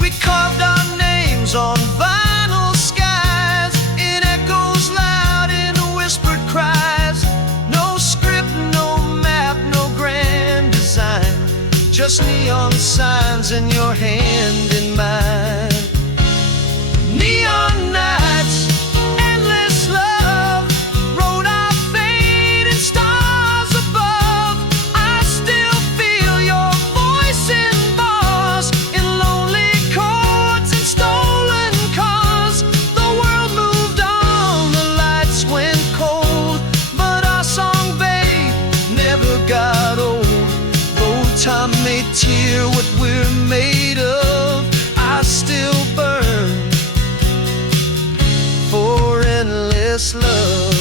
We carved our names on vinyl skies, in echoes loud, in whispered cries. No script, no map, no grand design, just neon signs in your hand in mine. Neon nights, endless love, wrote our fate in stars above. I still feel your voice in bars, in lonely chords and stolen cars. The world moved on, the lights went cold, but our song, babe, never got old. Though time may tear what we're made of, I still burn for endless love.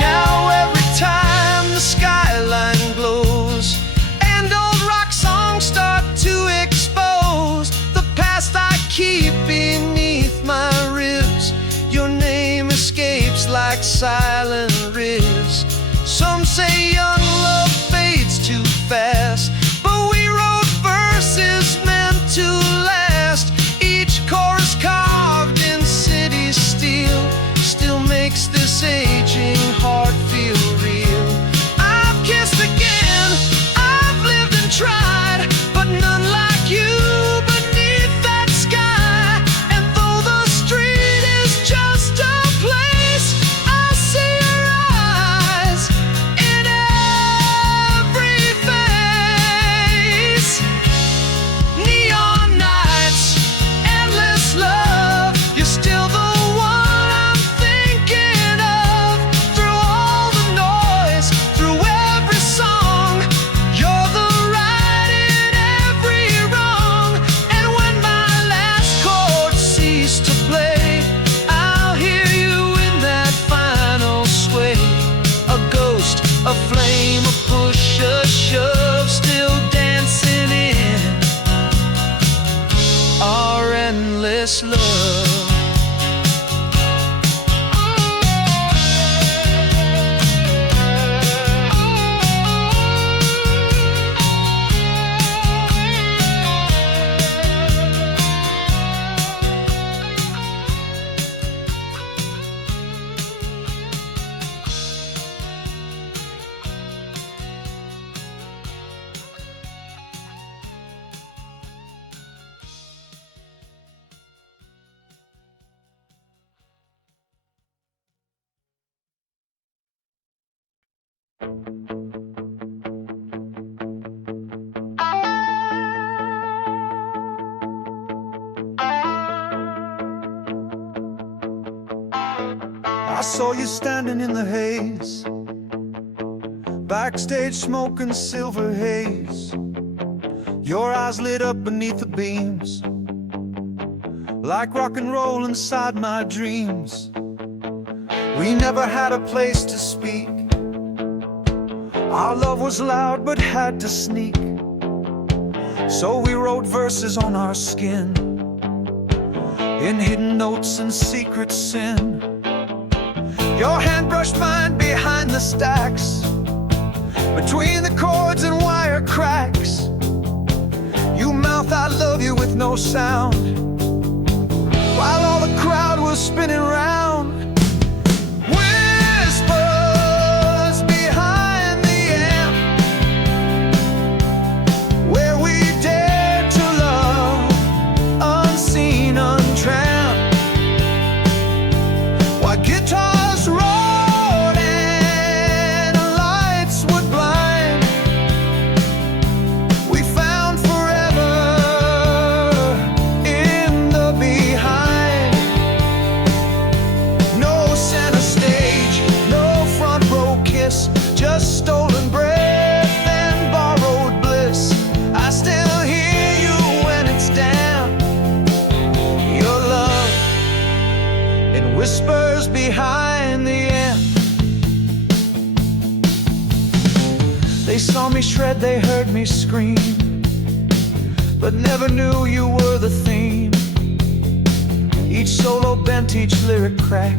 Now every time the skyline glows and old rock songs start to expose the past I keep beneath my ribs, your name escapes like silent riffs. Some say young love fades too fast, but we wrote verses meant to last. Each chorus carved in city steel still makes this aging heart feel real. I've kissed again, I've lived and tried, but none like you beneath that sky. And though the street is just a place, I see your eyes in every face. Neon nights, endless love, you're still the one I'm thinking of. Through all the noise, through every song, you're the right in every wrong. And when my last chord ceased to play, I'll hear you in that final sway. A ghost, a flame, a push, a shove, still dancing in our endless love. I saw you standing in the haze, backstage smoking silver haze. Your eyes lit up beneath the beams, like rock and roll inside my dreams. We never had a place to speak. Our love was loud but had to sneak. So we wrote verses on our skin, in hidden notes and secret sin. Your hand brushed mine behind the stacks, between the chords and wire cracks. You mouthed I love you with no sound, while all the crowd was spinning round. Whispers behind the amp, where we dared to love, unseen, untramped. While guitars roared and lights would blind, we found forever scream, but never knew you were the theme. Each solo bent, each lyric crack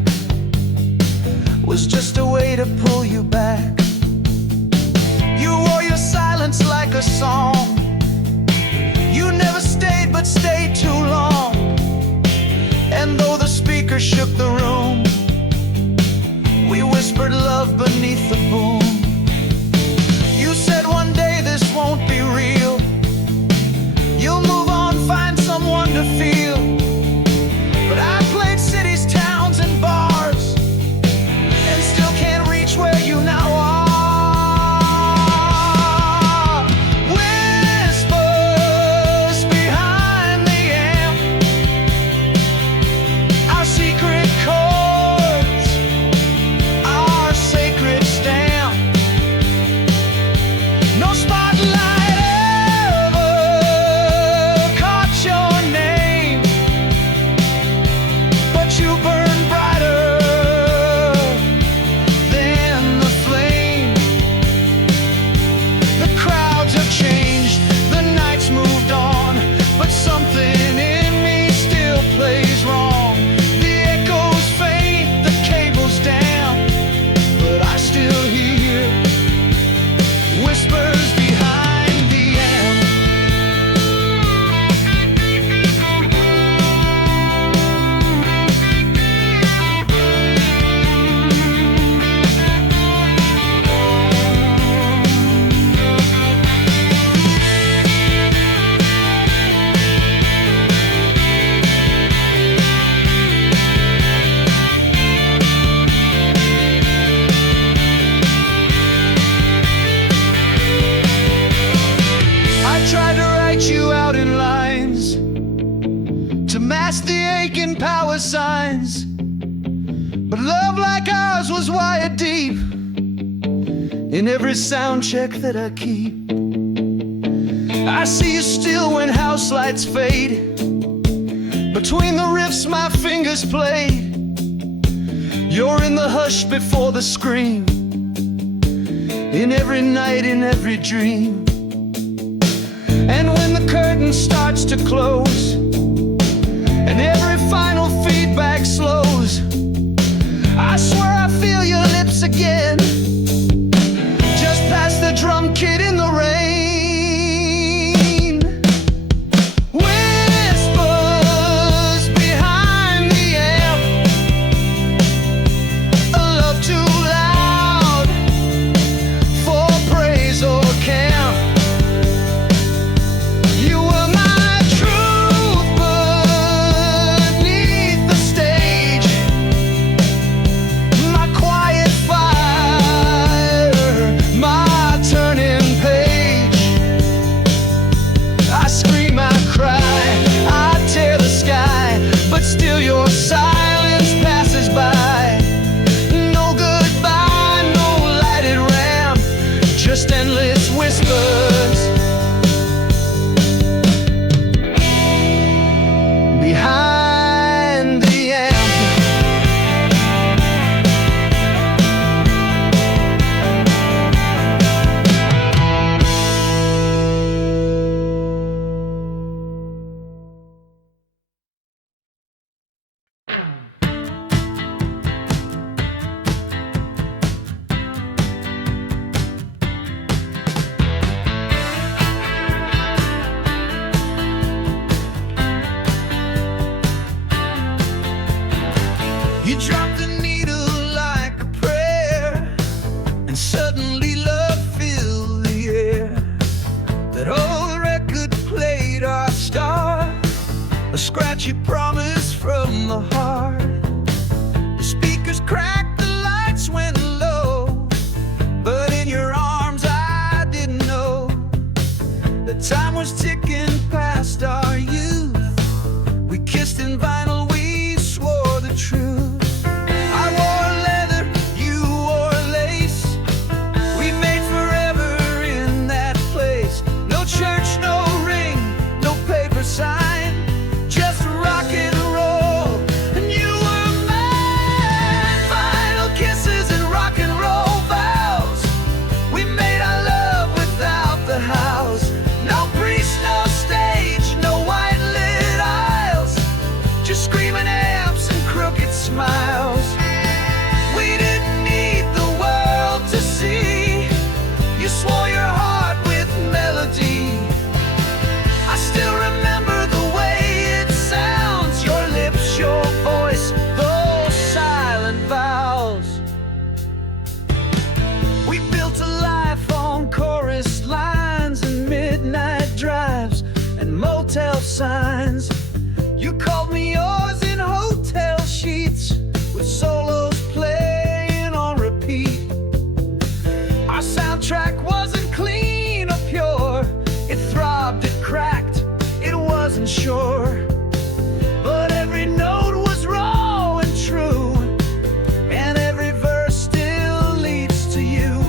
was just a way to pull you back. You wore your silence like a song. You never stayed, but stayed too long. And though the speaker shook the room, we whispered love beneath the boom. You said one day this won't be real. You'll move on, find someone to feel. But I played cities, towns, and bars, and still can't reach where you now are. Whispers behind the amp, our secret chords, our sacred stamp. No spotlight ever caught your name, but you burn brighter than the flame. The crowds have changed, the nights moved on, but something in me still plays wrong. The echoes faint, the cable's down, but I still hear whispers behind the amp. I tried to write you out in lines to mask the aching power signs, but love like ours was wired deep in every sound check that I keep. I see you still when house lights fade. Between the riffs my fingers played, you're in the hush before the scream, in every night, in every dream. And when the curtain starts to close and every final feedback slows, I swear I feel your lips again, just past the drum kit in the rain. Whispers behind the amp, a love too loud for praise or camp. You were my truth beneath the stage, my quiet fire, my turning page. I scream, I cry, I tear the sky, but still your silence passes by. No goodbye, no lighted ramp, just endless whispers behind the amp. You drop the needle like a prayer, and suddenly love filled the air. That old record played our star, a scratchy promise from the heart. The speakers cracked, the lights went low, but in your arms I didn't know that time was ticking past our youth. We kissed in vinyl, we swore the truth. I wore leather, you wore lace. We made forever in that place. No church, no ring, no paper sign, just rock and roll. And you were mine. Final kisses and rock and roll vows. We made our love without the house. motel signs. You called me yours in hotel sheets, with solos playing on repeat. Our soundtrack wasn't clean or pure. It throbbed, it cracked, it wasn't sure. But every note was raw and true, and every verse still leads to you.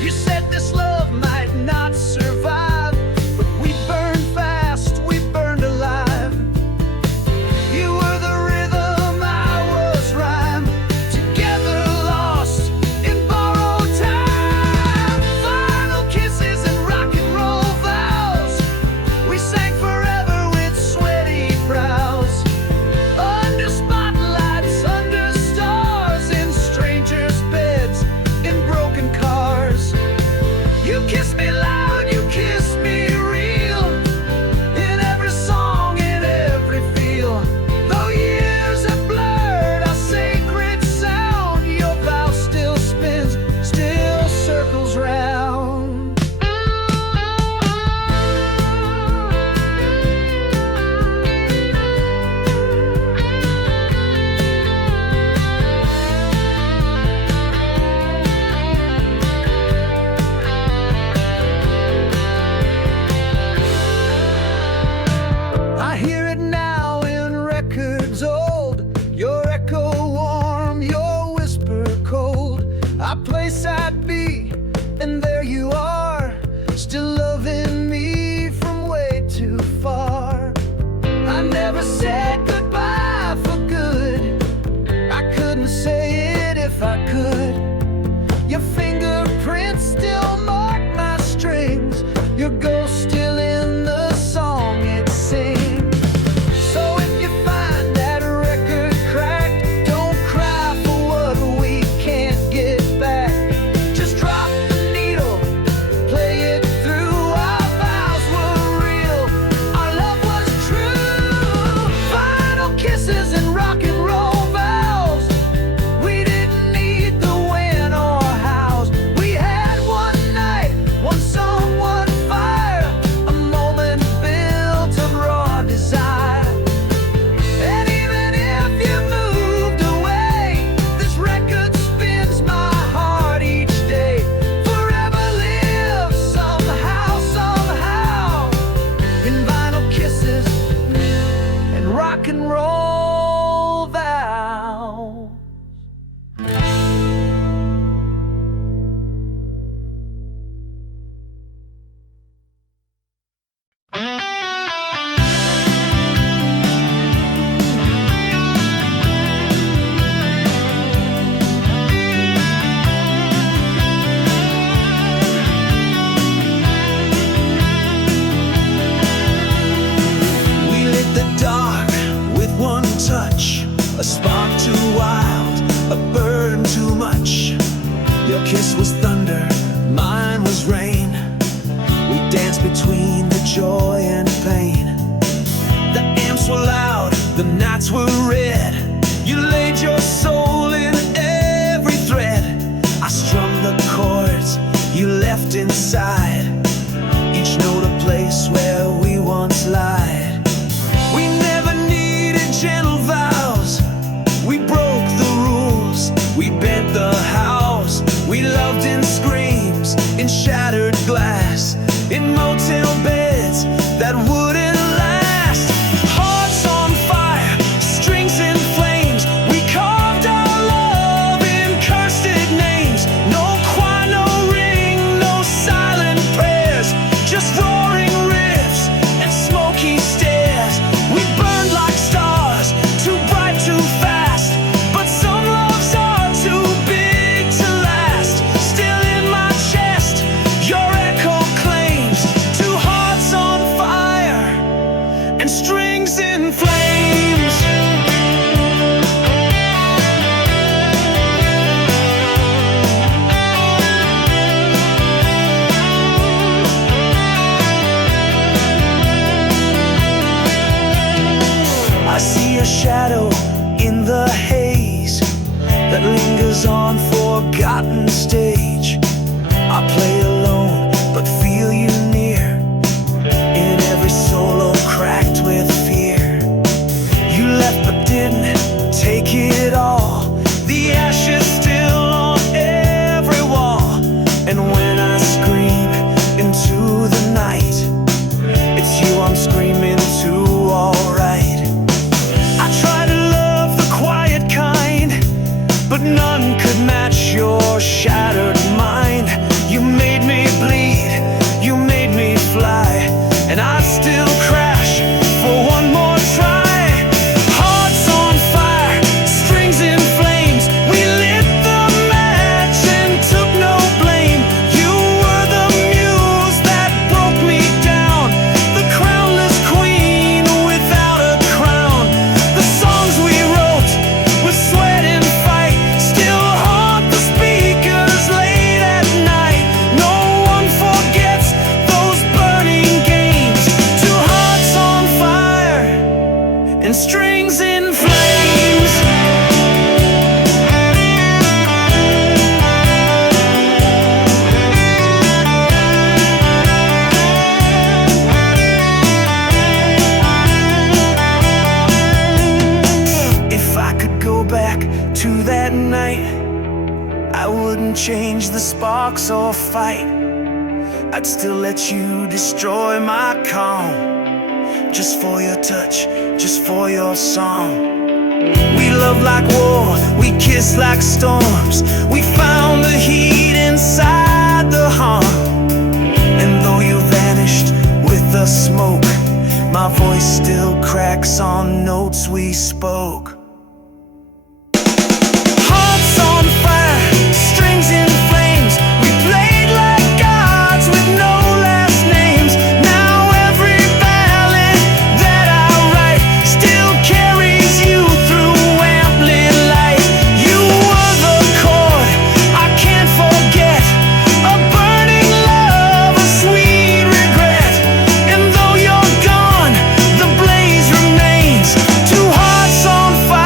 You said this love might not survive, but we burned fast, we burned alive. You were the rhythm, I was rhyme, together lost in borrowed time. Final kisses and rock and roll vows, we sang forever with sweaty brows. Under spotlights, under stars, in strangers' beds, in broken cars. You kissed me loud, you kissed me real, in every song, in every feel. Though years have blurred our sacred sound, your vow still spins, still circles round. I hear it now in records old, your echo warm, your whisper cold. I play side B, and there you are, still loving me from way too far. I never said goodbye for good, I couldn't say it if I could. Your fingerprints still mark my strings, your ghost still in the song it sings. So if you find that record cracked, don't cry for what we can't get back. Just drop the needle, play it through. Our vows were real, our love was true. Final kisses and rock and roll vows, we didn't need the when or hows. We had one night, one song, one fire, a moment built of raw desire. And even if you moved away, this record spins my heart each day. Forever live somehow, somehow, in vinyl kisses and rock and roll vows. We lit the dark with one touch, a spark too wild, a burn too much. Your kiss was thunder, mine was rain. We danced between the joy and pain. The amps were loud, the nights were red. You laid your soul in every thread. I strummed the chords you left inside, each note a place where we once lied. We never needed gentle vows, we broke the rules, we bent the house. We loved in screams, in shattered glass, in motel beds that wouldn't last. Hearts on fire, strings in flames, we carved our love in cursed names. No choir, no ring, no silent prayers, just roaring riffs and smoky stairs. We burned like stars, too bright, too fast, but some loves are too big to last. Still in my chest, your echo claims, two hearts on fire and strings in flames. I see a shadow in the haze that lingers on forgotten stage. I play alone but feel you near in every solo change the sparks or fight. I'd still let you destroy my calm, just for your touch, just for your song. We love like war, we kiss like storms. We found the heat inside the heart. And though you vanished with the smoke, my voice still cracks on notes we spoke. Hearts on fire, strings in flames. We played like gods with no last names. Now every ballad that I write still carries you through amplit light. You were the chord I can't forget, a burning love, a sweet regret. And though you're gone, the blaze remains. Two hearts on fire,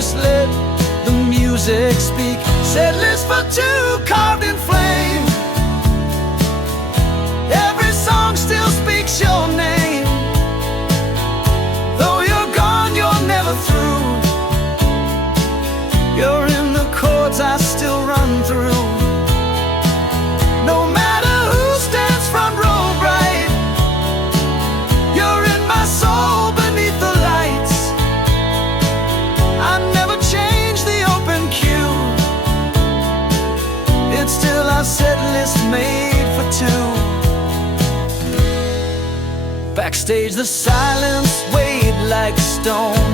just let the music speak. Set list for two, carved in flame. Every song still speaks your name. Though you're gone, you're never through. You're in the chords I still run through. No matter who stands front row bright, you're in my soul beneath the lights. I never change the open cue. It's still our set list made for two. Backstage the silence weighed like stone.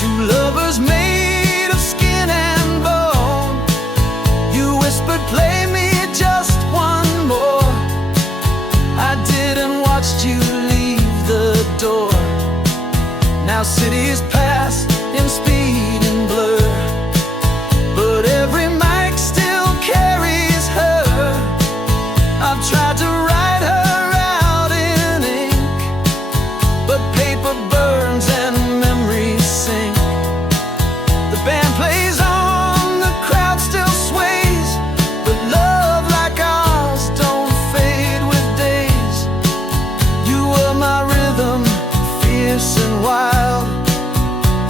Two lovers made of skin and bone. You whispered, play me just one more. I didn't watch you leave the door. Now cities pass in speed and blur, but every mic still carries her. I've tried to write her out in ink, but paper burns and memories sink. The band plays on, the crowd still sways, but love like ours don't fade with days. You were my rhythm, fierce and wild,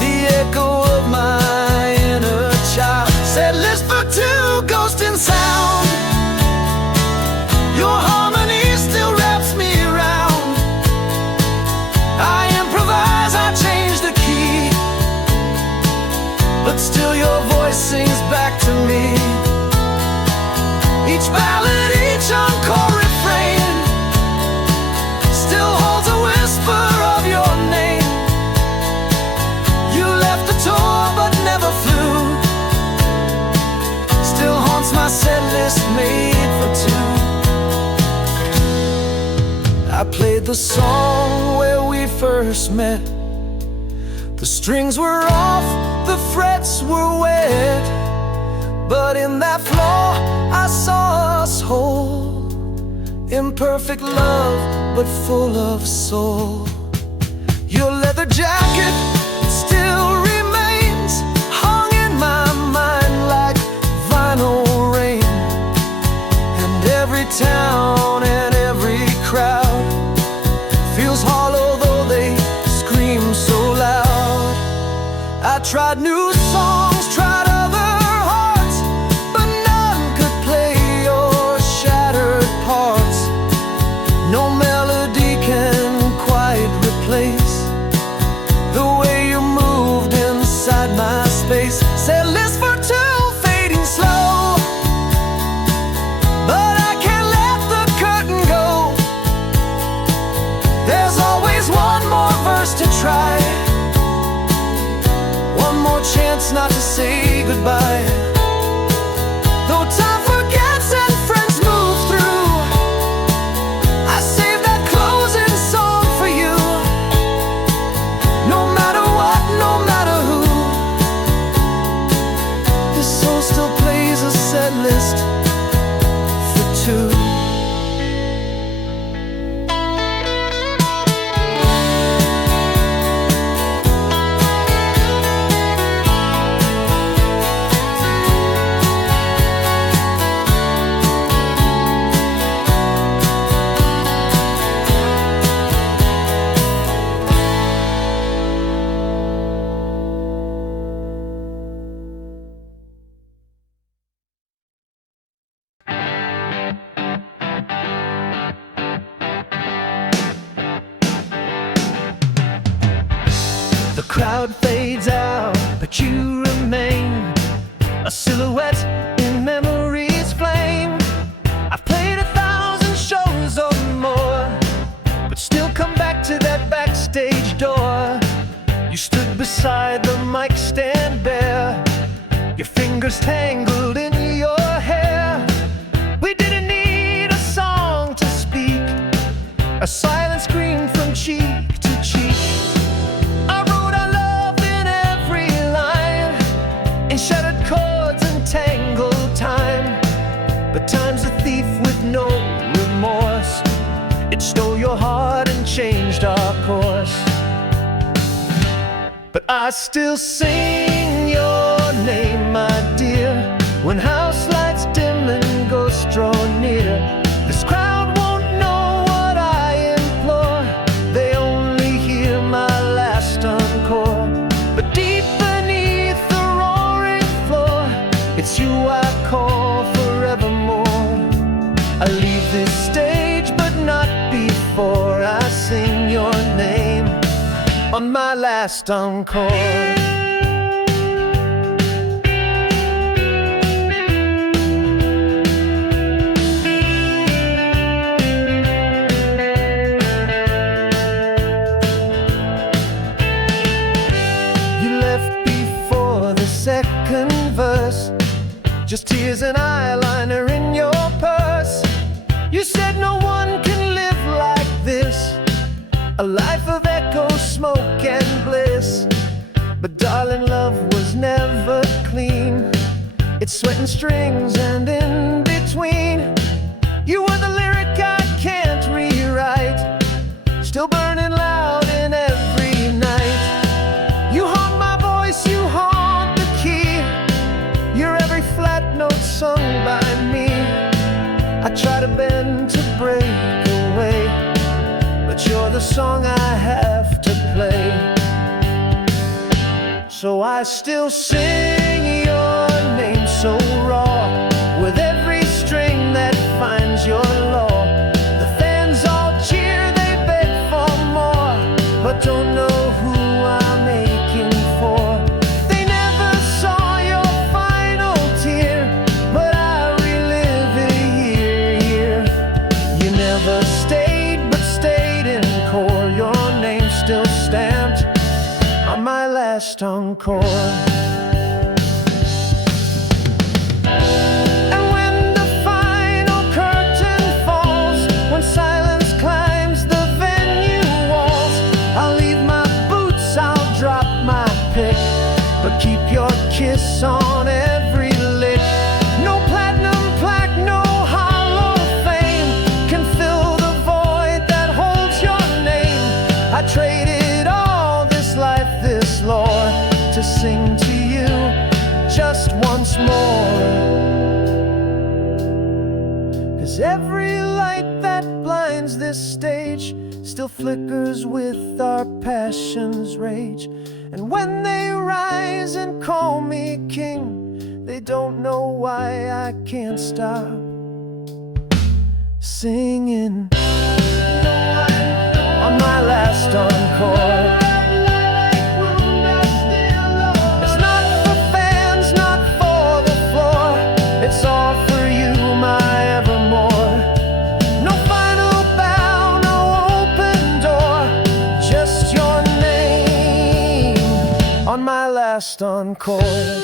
the echo of my inner child. Set list for two, ghost in sound. Your harmony still wraps me around. I improvise, I change the key, but still your voice sings back to me. Each ballad, each encore refrain still holds a whisper of your name. You left the tour but never flew. Still haunts my set list made for two. I played the song where we first met. The strings were off, the frets were wet, but in that flaw I saw us whole. Imperfect love, but full of soul. Your leather jacket still remains, hung in my mind like vinyl rain. And every town and every crowd feels hollow though they scream so loud. I tried new songs, tried other hearts, but none could play your shattered parts. No melody can quite replace the way you moved inside my space. Set list for two, fading slow, but I can't let the curtain go. There's always one more verse to try, one more chance not to say goodbye. Though time forgets and friends move through, I save that closing song for you. No matter what, no matter who, this soul still plays a set list for two. The crowd fades out, but you remain a silhouette in memory's flame. I've played 1,000 shows or more, but still come back to that backstage door. You stood beside the mic stand bare, your fingers tangled in your hair. We didn't need a song to speak, a silent scream from cheek to cheek. I wrote our love in every line, in shattered chords and tangled time. But time's a thief with no remorse, it stole your heart and changed our course. But I still sing When house lights dim and ghosts draw near, this crowd won't know what I implore. They only hear my last encore. But deep beneath the roaring floor, it's you I call forevermore. I leave this stage, but not before I sing your name on my last encore. Second verse, just tears and eyeliner in your purse. You said no one can live like this, a life of echo, smoke and bliss. But darling, love was never clean. It's sweat and strings and in between. You were the lyric I can't rewrite, still burning loud in every night. You haunt my voice, you haunt note sung by me. I try to bend to break away, but you're the song I have to play. So I still sing your name so raw, with every string that finds your law. The fans all cheer, they beg for more, but don't know who I'm aching for. Still stamped on my last encore. And when the final curtain falls, when silence climbs the venue walls, I'll leave my boots, I'll drop my pick, but keep your kiss on every lick. No platinum plaque, no hall of fame can fill the void that holds your name. I traded all this life, this lore, to sing to you just once more. 'Cause every light that blinds this stage still flickers with our passion's rage. And when they rise and call me king, they don't know why I can't stop singing on my last encore. It's not for fans, not for the floor, it's all for you, my evermore. No final bow, no open door, just your name on my last encore.